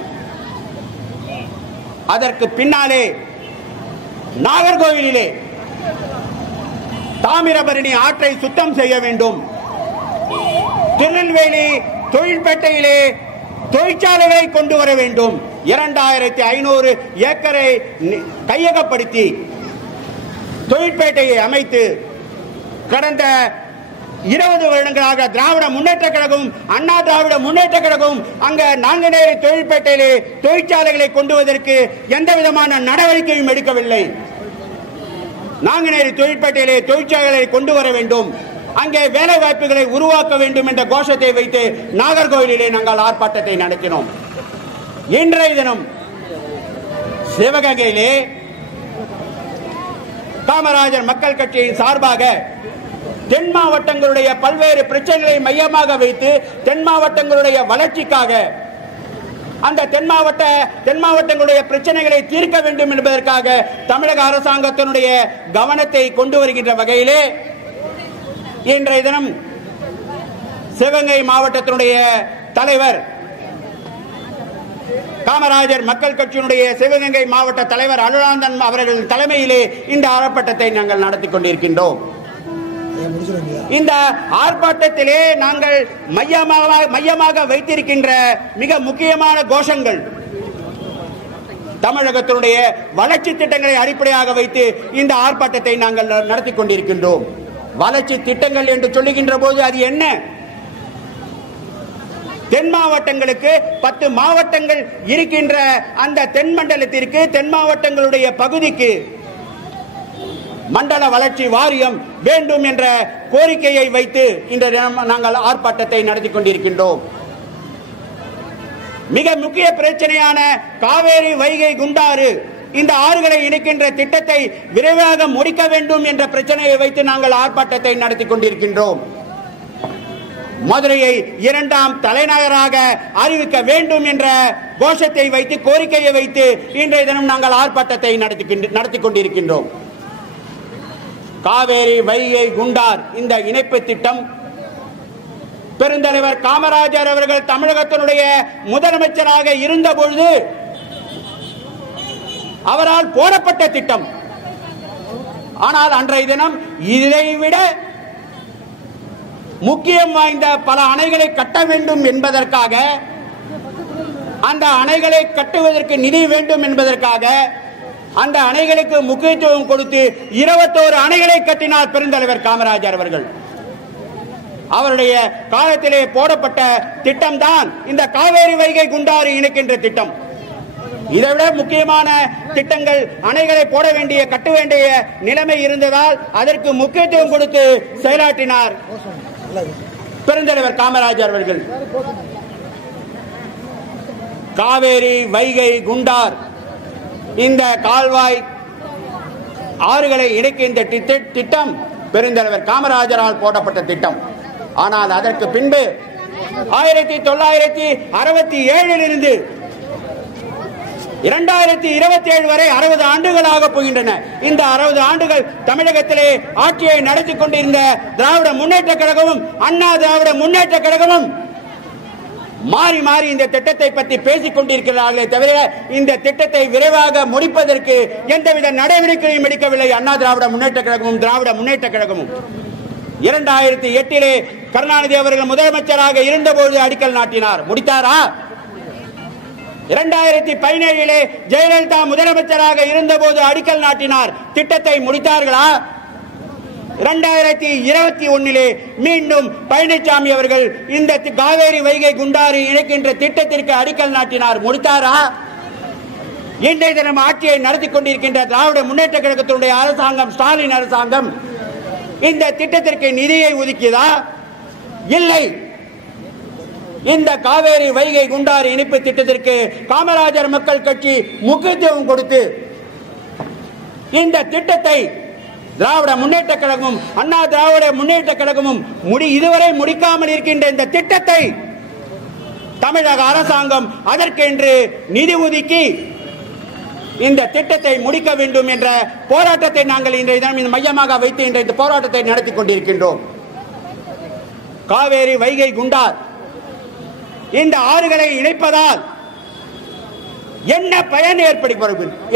அதற்கு பின்னாலே நாகர்கோவிலிலே தாமிரபரணி ஆற்றை சுத்தம் செய்ய வேண்டும், திருநெல்வேலி தொழிற்பேட்டையிலே தொழிற்சாலைகளை கொண்டு வர வேண்டும், 2500 ஏக்கரை கையகப்படுத்தி தொழிற்பேட்டையை அமைத்து கடந்த 20 வருடங்களாக திராவிட முன்னேற்ற கழகம், அண்ணா திராவிட முன்னேற்ற கழகம் அங்க நாங்குநேரி தொழிற்பேட்டையிலே தொழிற்சாலைகளை கொண்டு வருவதற்கு எந்த விதமான நடவடிக்கையும் எடுக்கவில்லை. நாங்குநேரி தொழிற்பேட்டையிலே தொழிற்சாலைகளை கொண்டு வர வேண்டும், அங்கே வேலை வாய்ப்புகளை உருவாக்க வேண்டும் என்ற கோஷத்தை வைத்து நாகர்கோவிலிலே நாங்கள் ஆர்ப்பாட்டத்தை நடத்தினோம். இன்றைய தினம் சிவகங்கையிலே காமராஜர் மக்கள் கட்சியின் சார்பாக தென் மாவட்டங்களுடைய பல்வேறு பிரச்சனைகளை மையமாக வைத்து தென் மாவட்டங்களுடைய வளர்ச்சிக்காக அந்த தென் மாவட்டங்களுடைய பிரச்சனைகளை தீர்க்க வேண்டும் என்பதற்காக தமிழக அரசாங்கத்தினுடைய கவனத்தை கொண்டு வருகின்ற வகையிலே இன்றைய தினம் சிவகங்கை மாவட்டத்தினுடைய தலைவர் காமராஜர் மக்கள் கட்சியினுடைய சிவகங்கை மாவட்ட தலைவர் அருளானந்தன் அவர்கள் தலைமையிலே இந்த ஆர்ப்பாட்டத்தை நாங்கள் நடத்தி கொண்டிருக்கின்றோம். இந்த ஆர்ப்பாட்டத்திலே நாங்கள் மையமாக வைத்திருக்கின்ற மிக முக்கியமான கோஷங்கள் தமிழகத்தினுடைய வளர்ச்சி திட்டங்களை அடிப்படையாக வைத்து இந்த ஆர்ப்பாட்டத்தை நாங்கள் நடத்தி கொண்டிருக்கின்றோம். வளர்ச்சி திட்டங்கள் என்று சொல்லுகின்ற போது அது என்ன? தென் மாவட்டங்களுக்கு 10 மாவட்டங்கள் இருக்கின்ற அந்த தென் மண்டலத்திற்கு தென் மாவட்டங்களுடைய பகுதிக்கு மண்டல வளர்ச்சி வாரியம் வேண்டும் என்ற கோரிக்கையை வைத்து இன்று நாங்கள் ஆர்ப்பாட்டத்தை நடத்தி கொண்டிருக்கின்றோம். மிக முக்கிய பிரச்சனையான காவேரி வைகை குண்டாறு இந்த ஆறுகளை இணைக்கின்ற திட்டத்தை விரைவாக முடிக்க வேண்டும் என்ற பிரச்சனையை வைத்து நாங்கள் ஆர்ப்பாட்டத்தை நடத்தி கொண்டிருக்கின்றோம். மதுரையை 2ஆம் தலைநகராக அறிவிக்க வேண்டும் என்ற கோஷத்தை வைத்து கோரிக்கையை வைத்து இன்றைய தினம் நாங்கள் ஆர்ப்பாட்டத்தை நடத்தி கொண்டிருக்கின்றோம். காவேரி வைகை குண்டார் இந்த இணைப்பு திட்டம் பெருந்தலைவர் காமராஜர் அவர்கள் தமிழகத்தினுடைய முதலமைச்சராக இருந்த பொழுது அவரால் போடப்பட்ட திட்டம். ஆனால் அன்றைய தினம் இதைவிட முக்கியம் வாய்ந்த பல அணைகளை கட்ட வேண்டும் என்பதற்காக, அந்த அணைகளை கட்டுவதற்கு நிதி வேண்டும் என்பதற்காக அந்த அணைகளுக்கு முக்கியத்துவம் கொடுத்து 21 அணைகளை கட்டினார் பெருந்தலைவர் காமராஜர் அவர்கள். அவருடைய காலத்திலே போடப்பட்ட திட்டம் தான் இந்த காவேரி வைகை குண்டாறு இணைக்கின்ற திட்டம். இதைவிட முக்கியமான திட்டங்கள் அணைகளை போட வேண்டிய கட்ட வேண்டிய நிலைமை இருந்ததால் அதற்கு முக்கியத்துவம் கொடுத்து செயலாற்றினார் பெருந்தலைவர் காமராஜர் அவர்கள். காவேரி வைகை குண்டார் இந்த கால்வாய் ஆறுகளை இணைக்கின்ற திட்டம் பெருந்தலைவர் காமராஜரால் போடப்பட்ட திட்டம். ஆனால் அதற்கு பின்பு 1967 இருந்து 2027 வரை 60 ஆண்டுகளாக போகின்றன. இந்த 60 ஆண்டுகள் தமிழகத்திலே ஆட்சியை நடத்தி கொண்டிருந்த திராவிட முன்னேற்ற கழகமும் அண்ணா திராவிட முன்னேற்ற கழகமும் மாறி மாறி இந்த திட்டத்தை பற்றி பேசிக் கொண்டிருக்கிறார்களே தவிர இந்த திட்டத்தை விரைவாக முடிப்பதற்கு எந்தவித நடவடிக்கையும் எடுக்கவில்லை அண்ணா திராவிட முன்னேற்ற கழகமும் திராவிட முன்னேற்ற கழகமும். 2008 கருணாநிதி அவர்கள் முதலமைச்சராக இருந்தபோது அடிக்கல் நாட்டினார், முடித்தாரா? 2017 ஜெயலலிதா முதலமைச்சராக இருந்தபோது அடிக்கல் நாட்டினார், திட்டத்தை முடித்தார்களா? 2021 மீண்டும் பழனிசாமி அவர்கள் இந்த காவேரி வைகை குண்டாறு இணைக்கின்ற திட்டத்திற்கு அடிக்கல் நாட்டினார், முடித்தாரா? இன்றைய தினம் ஆட்சியை நடத்தி கொண்டிருக்கின்ற திராவிட முன்னேற்ற கழகத்தினுடைய அரசாங்கம், ஸ்டாலின் அரசாங்கம் இந்த திட்டத்திற்கு நிதியை ஒதுக்கியதா? இல்லை. இந்த காவேரி வைகை குண்டாறு இணைப்பு திட்டத்திற்கு காமராஜர் மக்கள் கட்சி முக்கியத்துவம் கொடுத்து இந்த திட்டத்தை திராவிட முன்னேற்ற கழகமும் அண்ணா திராவிட முன்னேற்ற கழகமும் இதுவரை முடிக்காமல் இருக்கின்ற இந்த திட்டத்தை தமிழக அரசாங்கம் அதற்கென்று நிதி ஒதுக்கி இந்த திட்டத்தை முடிக்க வேண்டும் என்ற போராட்டத்தை நாங்கள் இன்றைய தினம் மையமாக வைத்து இந்த போராட்டத்தை நடத்தி கொண்டிருக்கின்றோம். காவேரி வைகை குண்டார் இந்த ஆறுகளை இணைப்பதால் என்ன பயன்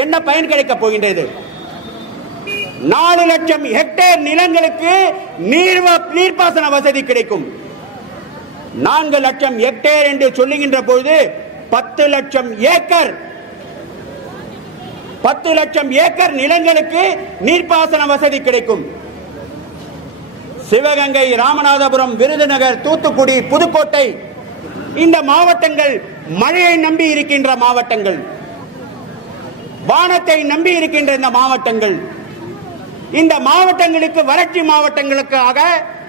என்ன பயன் கிடைக்கப் போகின்றது? 4 லட்சம் ஹெக்டேர் நிலங்களுக்கு நீர்ப்பாசன வசதி கிடைக்கும். 4 லட்சம் ஹெக்டேர் என்று சொல்லுகின்ற போது 10 லட்சம் ஏக்கர் நிலங்களுக்கு நீர்ப்பாசன வசதி கிடைக்கும். சிவகங்கை, ராமநாதபுரம், விருதுநகர், தூத்துக்குடி, புதுக்கோட்டை இந்த மாவட்டங்கள் மழையை நம்பி இருக்கின்ற மாவட்டங்கள், வானத்தை நம்பி இருக்கின்ற இந்த மாவட்டங்கள். இந்த மாவட்டங்களுக்கு வறட்சி மாவட்டங்களுக்காக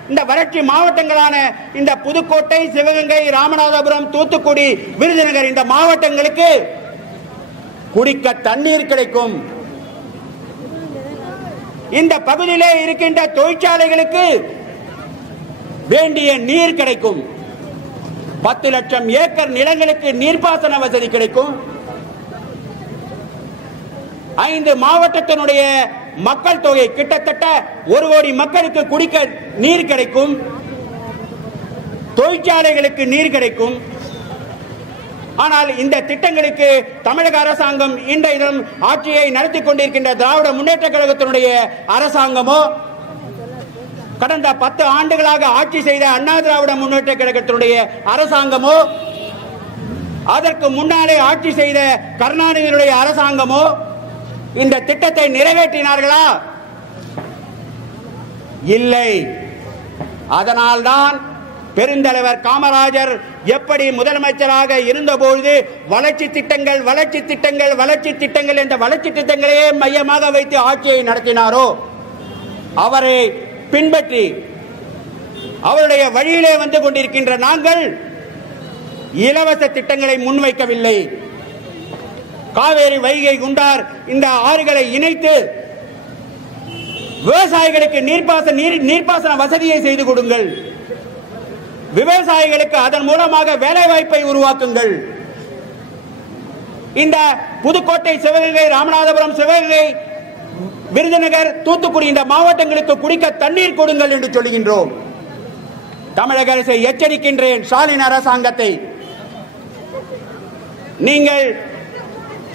இந்த வறட்சி மாவட்டங்களான இந்த புதுக்கோட்டை, சிவகங்கை, ராமநாதபுரம், தூத்துக்குடி, விருதுநகர் இந்த மாவட்டங்களுக்கு குடிக்க தண்ணீர் கிடைக்கும். இந்த பகுதியிலே இருக்கின்ற தொழிற்சாலைகளுக்கு வேண்டிய நீர் கிடைக்கும். 10 லட்சம் ஏக்கர் நிலங்களுக்கு நீர்ப்பாசன வசதி கிடைக்கும். 5 மாவட்டத்தினுடைய மக்கள் தொகை கிட்டத்தட்ட 1 கோடி மக்களுக்கு குடிக்க நீர் கிடைக்கும். தொழிற்சாலைகளுக்கு நீர் கிடைக்கும். ஆனால் இந்த திட்டங்களுக்கு தமிழக அரசாங்கம் இன்றைய தினம் ஆட்சியை நடத்தி கொண்டிருக்கின்ற திராவிட முன்னேற்ற கழகத்தினுடைய அரசாங்கமோ, கடந்த 10 ஆண்டுகளாக ஆட்சி செய்த அண்ணா திராவிட முன்னேற்ற கழகத்தினுடைய அரசாங்கமோ, அதற்கு முன்னாலே ஆட்சி செய்த கருணாநிதியுடைய அரசாங்கமோ இந்த திட்டத்தை நிறைவேற்றினார்களா? இல்லை. அதனால்தான் பெருந்தலைவர் காமராஜர் எப்படி முதலமைச்சராக இருந்தபோது வளர்ச்சி திட்டங்கள் வளர்ச்சி திட்டங்கள் வளர்ச்சி திட்டங்கள் என்ற வளர்ச்சி திட்டங்களையே மையமாக வைத்து ஆட்சியை நடத்தினாரோ, அவரை பின்பற்றி அவருடைய வழியிலே வந்து கொண்டிருக்கின்ற நாங்கள் இலவச திட்டங்களை முன்வைக்கவில்லை. காவேரி, வைகை, குண்டார் இந்த ஆறுகளை இணைத்து விவசாயிகளுக்கு நீர்ப்பாசன வசதியை செய்து கொடுங்கள். விவசாயிகளுக்கு அதன் மூலமாக வேலை வாய்ப்பை உருவாக்குங்கள். இந்த புதுக்கோட்டை, சிவகங்கை, ராமநாதபுரம், சிவகங்கை, விருதுநகர், தூத்துக்குடி இந்த மாவட்டங்களுக்கு குடிக்க தண்ணீர் கொடுங்கள் என்று சொல்லுகின்றோம். தமிழக அரசை எச்சரிக்கின்றேன், ஸ்டாலின் அரசாங்கத்தை, நீங்கள்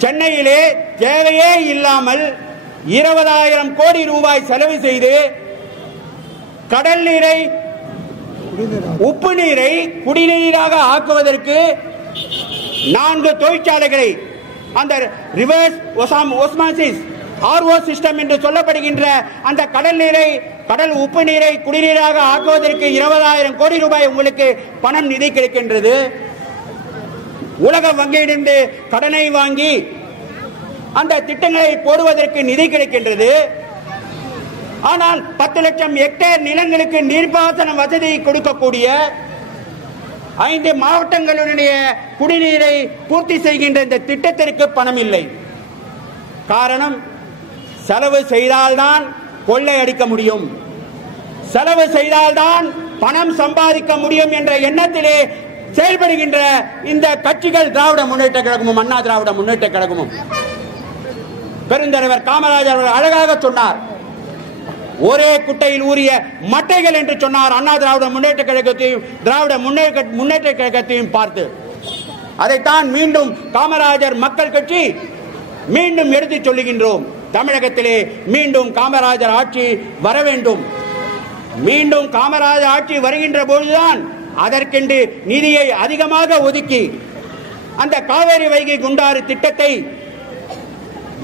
சென்னையிலே தேவையே இல்லாமல் 20,000 கோடி ரூபாய் செலவு செய்து கடல் நீரை, உப்பு நீரை குடிநீராக ஆக்குவதற்கு 4 தொழிற்சாலைகளை, அந்த ரிவர்ஸ் ஒஸ்மாசிஸ் RO சிஸ்டம் என்று சொல்லப்படுகின்ற அந்த கடல் நீரை, கடல் உப்பு நீரை குடிநீராக ஆக்குவதற்கு 20,000 கோடி ரூபாய் உங்களுக்கு பணம் நிதி கிடைக்கின்றது. உலக வங்கியிலிருந்து கடனை வாங்கி அந்த திட்டங்களை போடுவதற்கு நிதி கிடைக்கின்றது. ஆனால் 10 லட்சம் ஹெக்டேர் நிலங்களுக்கு நீர்ப்பாசன வசதி கொடுக்கக்கூடிய 5 மாவட்டங்களுடைய குடிநீரை பூர்த்தி செய்கின்ற இந்த திட்டத்திற்கு பணம் இல்லை. காரணம், செலவு செய்தால்தான் கொள்ளை அடிக்க முடியும், செலவு செய்தால்தான் பணம் சம்பாதிக்க முடியும் என்ற எண்ணத்திலே செயல்படுகின்ற இந்த கட்சிகள் திராவிட முன்னேற்ற கழகமும் அண்ணா திராவிட முன்னேற்ற கழகமும். பெருந்தலைவர் காமராஜர் அழகாக சொன்னார், ஒரே குட்டையில் ஊறிய மட்டைகள் என்று சொன்னார். அண்ணா திராவிட முன்னேற்ற கழகத்தையும் திராவிட முன்னேற்ற கழகத்தையும் பார்த்து அதைத்தான் மீண்டும் காமராஜர் மக்கள் கட்சி மீண்டும் எடுத்து சொல்லுகின்றோம். தமிழகத்திலே மீண்டும் காமராஜர் ஆட்சி வர வேண்டும். மீண்டும் காமராஜர் ஆட்சி வருகின்ற பொழுதுதான் அதற்கென்று நிதியை அதிகமாக ஒதுக்கி அந்த காவேரி, வைகை, குண்டாறு திட்டத்தை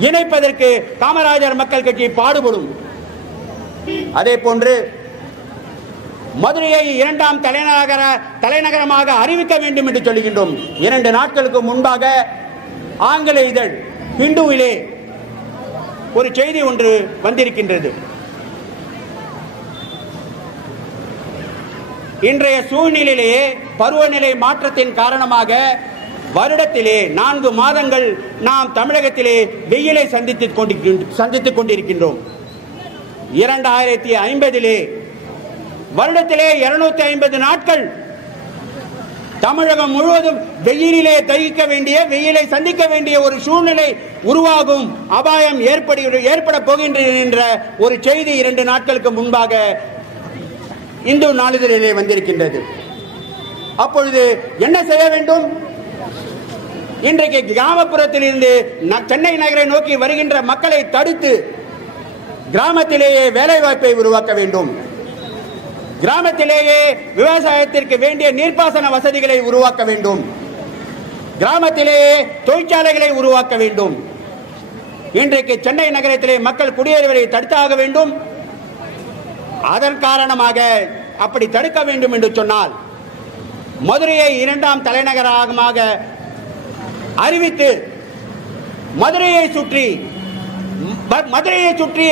இணைப்பதற்கு காமராஜர் மக்கள் கட்சி பாடுபடும். அதே போன்று மதுரையை 2ஆம் தலைநகரமாக அறிவிக்க வேண்டும் என்று சொல்லுகின்றோம். 2 நாட்களுக்கு முன்பாக ஆங்கில இதழ் ஹிந்துவிலே ஒரு செய்தி ஒன்று வந்திருக்கின்றது. இன்றைய சூழ்நிலையிலே பருவநிலை மாற்றத்தின் காரணமாக வருடத்திலே 4 மாதங்கள் நாம் தமிழகத்திலே வெயிலை சந்தித்துக் கொண்டிருக்கின்றோம். 2050 வருடத்திலே 250 நாட்கள் தமிழகம் முழுவதும் வெயிலிலே தகிக்க வேண்டிய, வெயிலை சந்திக்க வேண்டிய ஒரு சூழ்நிலை உருவாகும், அபாயம் ஏற்பட போகின்றது என்ற ஒரு செய்தி 2 நாட்களுக்கு முன்பாக இந்து நாளிதழிலே வந்திருக்கின்றது. அப்பொழுது என்ன செய்ய வேண்டும்? இன்றைக்கு கிராமப்புறத்தில் இருந்து சென்னை நகரை நோக்கி வருகின்ற மக்களை தடுத்து கிராமத்திலேயே வேலை வாய்ப்பை உருவாக்க வேண்டும். கிராமத்திலேயே விவசாயத்திற்கு வேண்டிய நீர்ப்பாசன வசதிகளை உருவாக்க வேண்டும். கிராமத்திலேயே தொழிற்சாலைகளை உருவாக்க வேண்டும். இன்றைக்கு சென்னை நகரத்திலே மக்கள் குடியேறுவதை தடுத்தாக வேண்டும். அதன் காரணமாக அப்படி தடுக்க வேண்டும் என்று சொன்னால் மதுரையை 2ஆம் தலைநகரமாக அறிவித்து மதுரையை சுற்றி மதுரையை சுற்றி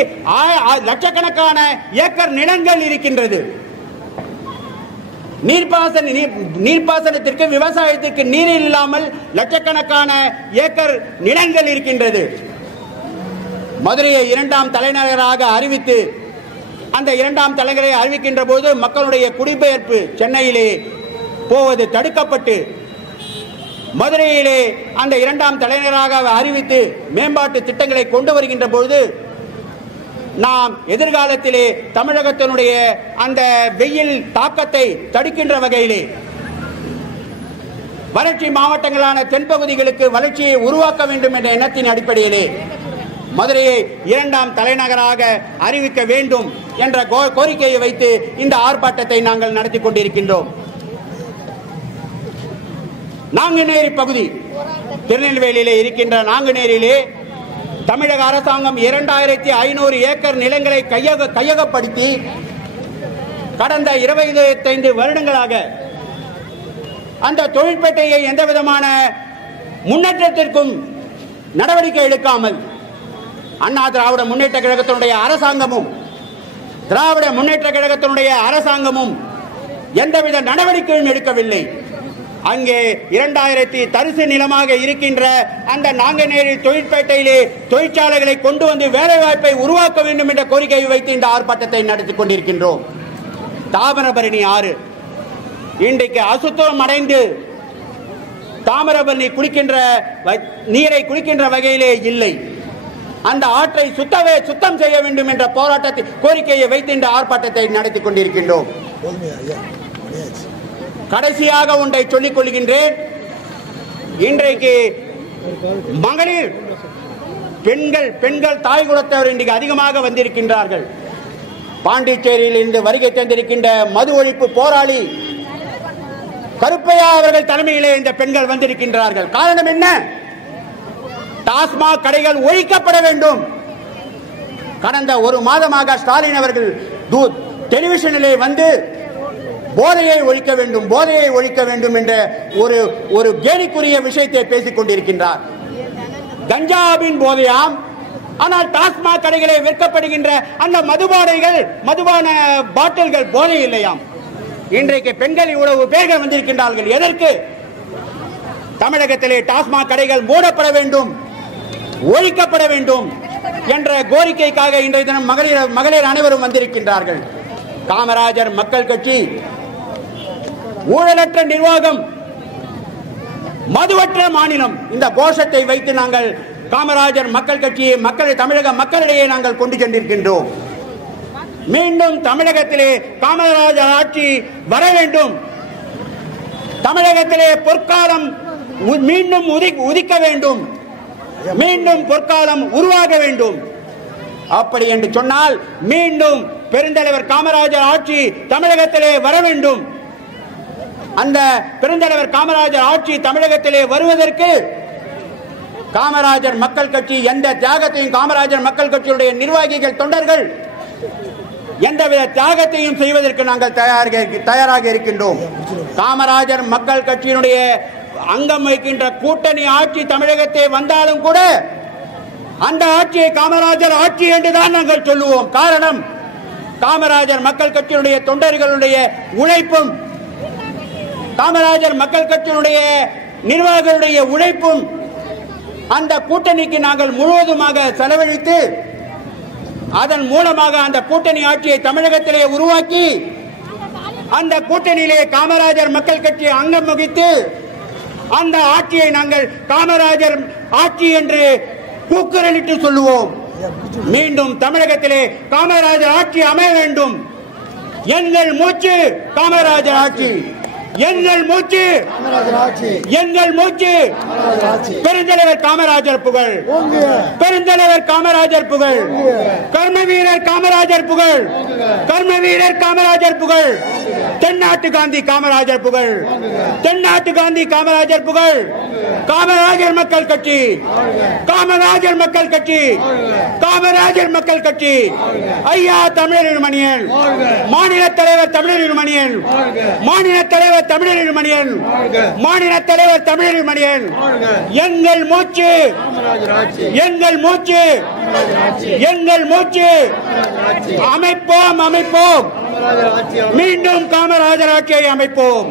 லட்சக்கணக்கான ஏக்கர் நிலங்கள் இருக்கின்றது. நீர்ப்பாசனத்திற்கு விவசாயத்திற்கு நீர் இல்லாமல் லட்சக்கணக்கான ஏக்கர் நிலங்கள் இருக்கின்றது. மதுரையை 2ஆம் தலைநகராக அறிவித்து அந்த 2ஆம் தலைநகரை அறிவிக்கின்ற போது மக்களுடைய குடிபெயர்ப்பு சென்னையிலே போவது தடுக்கப்பட்டு மதுரையிலே அந்த 2ஆம் தலைநகராக அறிவித்து மேம்பாட்டு திட்டங்களை கொண்டு வருகின்ற போது நாம் எதிர்காலத்திலே தமிழகத்தினுடைய அந்த வெயில் தாக்கத்தை தடுக்கின்ற வகையிலே வறட்சி மாவட்டங்களான தென்பகுதிகளுக்கு வளர்ச்சியை உருவாக்க வேண்டும் என்ற எண்ணத்தின் அடிப்படையிலே மதுரையை 2ஆம் தலைநகராக அறிவிக்க வேண்டும் என்ற கோரிக்கையை வைத்து இந்த ஆர்ப்பாட்டத்தை நாங்கள் நடத்தி கொண்டிருக்கின்றோம். நாங்குநேரி பகுதி, திருநெல்வேலியிலே இருக்கின்ற நாங்குநேரியிலே தமிழக அரசாங்கம் 2500 ஏக்கர் நிலங்களை கையகப்படுத்தி கடந்த 25 வருடங்களாக அந்த தொழிற்பேட்டையை எந்த விதமான முன்னேற்றத்திற்கும் நடவடிக்கை எடுக்காமல் அண்ணா திராவிட முன்னேற்ற கழகத்தினுடைய அரசாங்கமும் எந்தவித நடவடிக்கையும் எடுக்கவில்லை. அங்கே 2000 தரிசு நிலமாக இருக்கின்ற அந்த நாங்குநேரி தொழிற்பேட்டையிலே தொழிற்சாலைகளை கொண்டு வந்து வேலை வாய்ப்பை உருவாக்க வேண்டும் என்ற கோரிக்கையை வைத்து இந்த ஆர்ப்பாட்டத்தை நடத்தி கொண்டிருக்கின்றோம். தாமிரபரணி ஆறு இன்றைக்கு அசுத்தம் அடைந்து தாமிரபரணி நீரை குடிக்கின்ற வகையிலே இல்லை. அந்த ஆற்றை சுத்தம் செய்ய வேண்டும் என்ற போராட்டத்தை கோரிக்கையை வைத்து இந்த ஆர்ப்பாட்டத்தை நடத்தி கொண்டிருக்கின்றோம். கடைசியாக ஒன்றை சொல்லிக் கொள்கின்றேன். இன்றைக்கு மகளிர் பெண்கள் தாய் குலத்தவர் இன்றைக்கு அதிகமாக வந்திருக்கின்றார்கள். பாண்டிச்சேரியில் இருந்து வருகை தந்திருக்கின்ற மது ஒழிப்பு போராளி கருப்பையா அவர்கள் தலைமையிலே இந்த பெண்கள் வந்திருக்கின்றார்கள். காரணம் என்ன? டாஸ்மாக் கடைகள் ஒழிக்கப்பட வேண்டும். கடந்த ஒரு மாதமாக ஸ்டாலின் அவர்கள் டெலிவிஷனிலே வந்து போதையை ஒழிக்க வேண்டும் என்ற ஒரு கேலிக்குரிய விஷயத்தை பேசிக் கொண்டிருக்கின்றார். கஞ்சாவின் போதையாம், ஆனால் டாஸ்மாக் கடைகளை விற்கப்படுகின்ற அந்த மதுபான பாட்டில்கள் போதை இல்லையாம். இன்றைக்கு பெண்கள் இவ்வளவு பேர்கள் வந்திருக்கின்றார்கள். எதற்கு? தமிழகத்திலே டாஸ்மாக் கடைகள் மூடப்பட வேண்டும், ஒழிக்கப்பட வேண்டும் என்ற கோரிக்கைக்காக இன்றைய தினம் மகளிர் அனைவரும் வந்திருக்கின்றார்கள். காமராஜர் மக்கள் கட்சி ஊழலற்ற நிர்வாகம், மதுவற்ற மாநிலம், இந்த கோஷத்தை வைத்து நாங்கள் காமராஜர் மக்கள் கட்சியை தமிழக மக்களிடையே நாங்கள் கொண்டு சென்றிருக்கின்றோம். மீண்டும் தமிழகத்திலே காமராஜர் ஆட்சி வர வேண்டும். தமிழகத்திலே பொற்காலம் மீண்டும் உதிக்க வேண்டும். மீண்டும் பொற்காலம் உருவாக வேண்டும். அப்படி என்று சொன்னால் மீண்டும் பெருந்தலைவர் காமராஜர் ஆட்சி தமிழகத்திலே வர வேண்டும். அந்த பெருந்தலைவர் காமராஜர் ஆட்சி தமிழகத்திலே வருவதற்கு காமராஜர் மக்கள் கட்சி எந்த தியாகத்தையும், காமராஜர் மக்கள் கட்சியுடைய நிர்வாகிகள் தொண்டர்கள் எந்தவித தியாகத்தையும் செய்வதற்கு நாங்கள் தயாராக இருக்கின்றோம். காமராஜர் மக்கள் கட்சியினுடைய அங்கம் வைக்கின்ற கூட்டணி ஆட்சி தமிழகத்தை வந்தாலும் கூட அந்த ஆட்சியை காமராஜர் ஆட்சி என்றுதான் நாங்கள் சொல்லுவோம். காரணம், காமராஜர் மக்கள் கட்சியினுடைய தொண்டர்களுடைய உழைப்பும், காமராஜர் மக்கள் கட்சியினுடைய நிர்வாகிகளுடைய உழைப்பும் அந்த கூட்டணிக்கு நாங்கள் முழுவதுமாக செலவழித்து அதன் மூலமாக அந்த கூட்டணி ஆட்சியை தமிழகத்திலே உருவாக்கி அந்த கூட்டணியிலே காமராஜர் மக்கள் கட்சி அங்கம் வகித்து அந்த ஆட்சியை நாங்கள் காமராஜர் ஆட்சி என்று கூக்குரலிட்டு சொல்லுவோம். மீண்டும் தமிழகத்திலே காமராஜர் ஆட்சி அமைய வேண்டும். எங்கள் மூச்சு காமராஜர் ஆட்சி, எங்கள் மூச்சு, எங்கள் மூச்சு. பெருந்தலைவர் காமராஜர் புகழ், பெருந்தலைவர் காமராஜர் புகழ், கர்ம வீரர் காமராஜர் புகழ், கர்ம வீரர் காமராஜர் புகழ். தென்னாட்டு காந்தி காமராஜர் புகழ், தென்னாட்டு காந்தி காமராஜர் புகழ். காமராஜர் மக்கள் கட்சி, காமராஜர் மக்கள் கட்சி, காமராஜர் மக்கள் கட்சி. ஐயா தமிழர் மணியன், மாநில தலைவர் தமிழர் மணியன், மாநில தலைவர் தமிழர் மணியன், மாநில தலைவர் தமிழர் மணியன். எங்கள் மூச்சு, எங்கள் மூச்சு, எங்கள் மூச்சு. அமைப்போம், அமைப்போம், மீண்டும் காமராஜர் ஆட்சியை அமைப்போம்,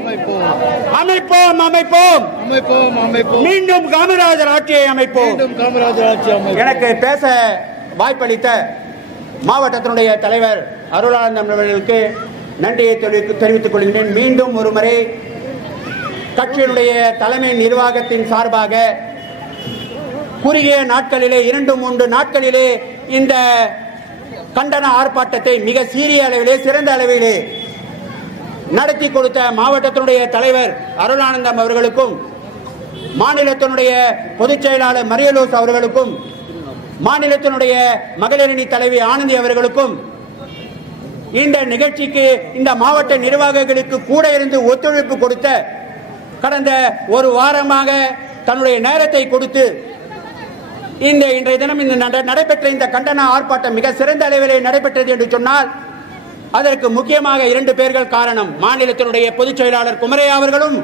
அமைப்போம், அமைப்போம், மீண்டும் காமராஜர் ஆட்சியை அமைப்போம். எனக்கு பேச வாய்ப்பளித்த மாவட்டத்தினுடைய தலைவர் அருளானந்தம் அவர்களுக்கு நன்றியை தெரிவித்துக் கொள்கிறேன். மீண்டும் ஒரு முறை கட்சியினுடைய தலைமை நிர்வாகத்தின் சார்பாக குறுகிய நாட்களிலே 2-3 நாட்களிலே இந்த கண்டன ஆர்ப்பாட்டத்தை மிக சீரிய அளவிலே, சிறந்த அளவிலே நடத்தி கொடுத்த மாவட்டத்தினுடைய தலைவர் அருளானந்தம் அவர்களுக்கும், மாநிலத்தினுடைய பொதுச் செயலாளர் மரியலூஸ் அவர்களுக்கும், மாநிலத்தினுடைய மகளிரணி தலைவி ஆனந்தி அவர்களுக்கும், இந்த நிகழ்ச்சிக்கு இந்த மாவட்ட நிர்வாகிகளுக்கு கூட இருந்து ஒத்துழைப்பு கொடுத்த, கடந்த ஒரு வாரமாக தன்னுடைய நேரத்தை கொடுத்து இன்றைய தினம் நடைபெற்ற இந்த கண்டன ஆர்ப்பாட்டம் மிக சிறந்த அளவிலே நடைபெற்றது என்று சொன்னால் அதற்கு முக்கியமாக 2 பேர்கள் காரணம். மாநிலத்தினுடைய பொதுச் செயலாளர் குமரையா அவர்களும்,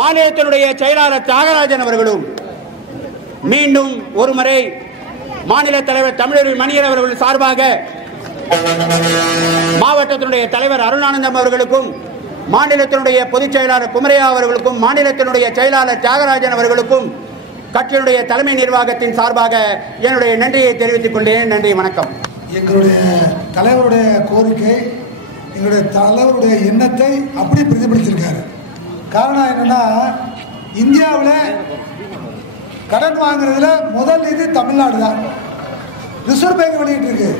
மாநிலத்தினுடைய செயலாளர் தியாகராஜன் அவர்களும். மீண்டும் ஒருமுறை மாநில தலைவர் தமிழர் மணியன் அவர்கள் சார்பாக மாவட்டத்தினுடைய தலைவர் அருளானந்தம் அவர்களுக்கும், மாநிலத்தினுடைய பொதுச் செயலாளர் குமரையா அவர்களுக்கும், மாநிலத்தினுடைய செயலாளர் தியாகராஜன் அவர்களுக்கும் கட்சியினுடைய தலைமை நிர்வாகத்தின் சார்பாக என்னுடைய நன்றியை தெரிவித்துக் கொண்டேன். நன்றி, வணக்கம். எங்களுடைய தலைவருடைய கோரிக்கை, எங்களுடைய தலைவருடைய எண்ணத்தை அப்படி பிரதிபலிச்சிருக்காரு. காரணம் என்னன்னா, இந்தியாவில் கடன் வாங்குறதுல முதல் இது தமிழ்நாடு தான். ரிசர்வ் பேங்க் வெளியிட்டு இருக்கு.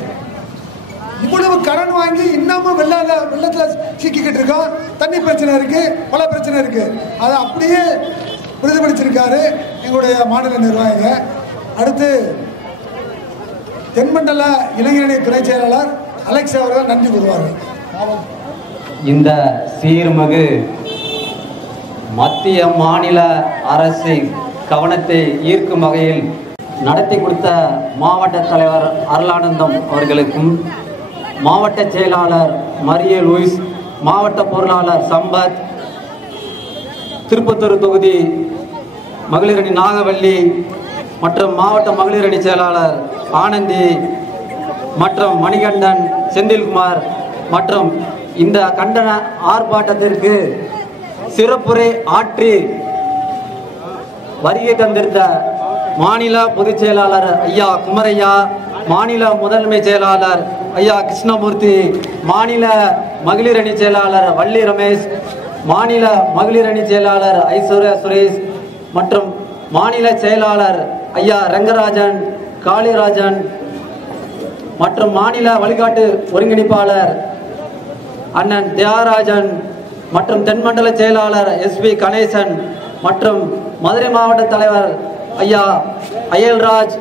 இவ்வளவு கடன் வாங்கி இன்னமும் வெள்ளத்தில் சிக்கிக்கிட்டு இருக்கோம். தண்ணி பிரச்சனை இருக்கு, பல பிரச்சனை இருக்கு. அதை அப்படியே பிரதிபலிச்சிருக்காரு எங்களுடைய மாநில நிர்வாகிக. அடுத்து தென்மண்டல இளைஞரணி துணை செயலாளர் அலெக்ஸ் அவர்கள் நன்றி கூறுவார்கள். இந்த சீர்மிகு மத்திய மாநில அரசு கவனத்தை ஈர்க்கும் வகையில் நடத்தி கொடுத்த மாவட்ட தலைவர் அருளானந்தம் அவர்களுக்கும், மாவட்ட செயலாளர் மரிய லூயிஸ், மாவட்ட பொருளாளர் சம்பத், திருப்பத்தூர் தொகுதி மகளிரணி நாகவள்ளி மற்றும் மாவட்ட மகளிரணி செயலாளர் ஆனந்தி மற்றும் மணிகண்டன், செந்தில்குமார் மற்றும் இந்த கண்டன ஆர்ப்பாட்டத்திற்கு சிறப்புரை ஆற்றி வருகை தந்திருந்த மாநில பொதுச் செயலாளர் ஐயா குமரையா, மாநில முதன்மை செயலாளர் ஐயா கிருஷ்ணமூர்த்தி, மாநில மகளிர் அணி செயலாளர் வள்ளி ரமேஷ், மாநில மகளிர் அணி செயலாளர் ஐஸ்வர்யா சுரேஷ் மற்றும் மாநில செயலாளர் ஐயா ரங்கராஜன், காளிராஜன் மற்றும் மாநில வழிகாட்டு ஒருங்கிணைப்பாளர் அண்ணன் தியாகராஜன் மற்றும் தென்மண்டல செயலாளர் எஸ்பி கணேசன் மற்றும் மதுரை மாவட்ட தலைவர் ஐயா அயல்ராஜ்,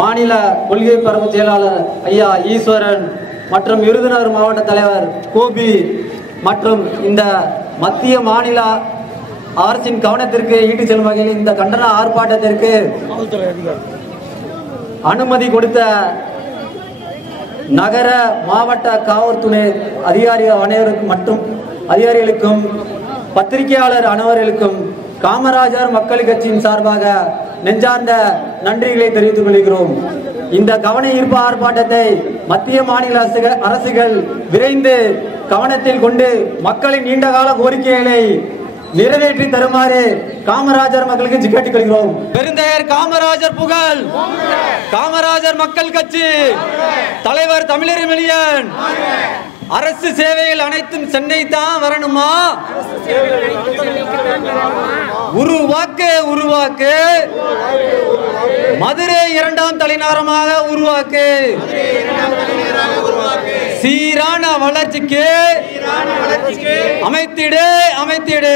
மாநில கொள்கை பரப்பு செயலாளர் ஐயா ஈஸ்வரன் மற்றும் விருதுநகர் மாவட்ட தலைவர் கோபி மற்றும் இந்த மத்திய மாநில அரசின் கவனத்திற்கு ஈட்டு செல்லும் வகையில் இந்த கண்டன ஆர்ப்பாட்டத்திற்கு அனுமதி கொடுத்த நகர மாவட்ட காவல்துறை அதிகாரிகள் மற்றும் அதிகாரிகளுக்கும் பத்திரிகையாளர் அனைவர்களுக்கும் காமராஜர் மக்கள் கட்சியின் சார்பாக நெஞ்சார்ந்த நன்றிகளை தெரிவித்துக் கொள்கிறோம். இந்த கவன ஈர்ப்பு ஆர்ப்பாட்டத்தை மத்திய மாநில அரசுகள் விரைந்து கவனத்தில் கொண்டு மக்களின் நீண்டகால கோரிக்கைகளை நிறைவேற்றி தருமாறு காமராஜர் மக்களுக்கு கேட்டுக் கொள்கிறோம். பெருந்தேர் காமராஜர் புகழ், காமராஜர் மக்கள் கட்சி, தலைவர் தமிழர் மணியன். அரசு சேவைகள் அனைத்தும் சென்னை தான் வரணுமா? உருவாக்கு உருவாக்கு, மதுரை 2ஆம் தலைநகரமாக உருவாக்கு, சீரான வளர்ச்சிக்கு அமைத்திடு அமைத்திடு,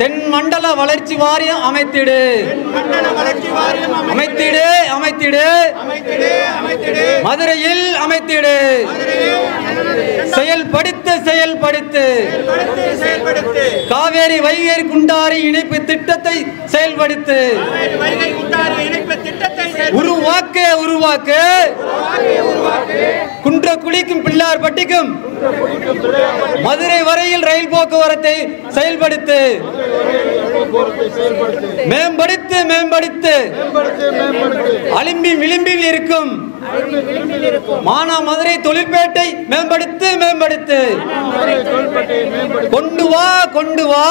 தென் மண்டல வளர்ச்சி வாரியம் அமைத்திடு அமைத்திடு அமைத்திடு, மதுரையில் அமைத்திடு. செயல்படுத்து செயல்படுத்து காவேரி வைகை குண்டாரி இணைப்பு திட்டத்தை செயல்படுத்து உருவாக்கு உருவாக்கு குன்றக்குழிக்கும் பிள்ளார் பட்டிக்கும் மதுரை வரையில் ரயில் போக்குவரத்தை செயல்படுத்து மேம்படுத்து மேம்படுத்து அலிம்பி விளிம்பில் இருக்கும் மானா மதுரை தொழிற்பேட்டை மேம்படுத்து மேம்படுத்து கொண்டு வா கொண்டு வா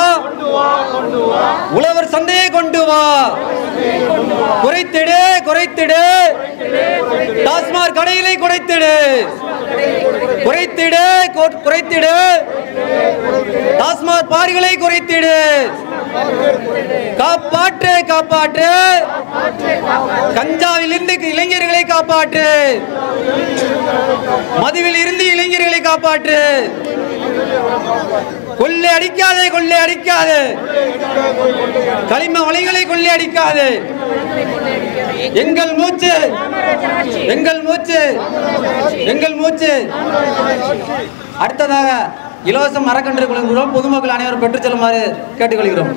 உழவர் சந்தையை கொண்டு வா குறைத்திடு குறைத்திடு டாஸ்மாக் கடைகளை குறைத்திடு குறைத்திடு குறைத்திடு டாஸ்மாக் பார்களை குறைத்திடு காப்பாற்று காப்பாற்று கஞ்சாவில் இருந்து இளைஞர்களை காப்பாற்று மதுவில் இருந்து இளைஞர்களை காப்பாற்று கொள்ளை அடிக்காதே கொள்ளை அடிக்காதே களிம வலைகளை கொள்ளை அடிக்காதே எங்கள் மூச்சு எங்கள் மூச்சு எங்கள் மூச்சு. அடுத்ததாக இலவச மரக்கன்று குழுங்குகிறோம். பொதுமக்கள் அனைவரும் பெற்றுச் செல்லுமாறு கேட்டுக்கொள்கிறோம்.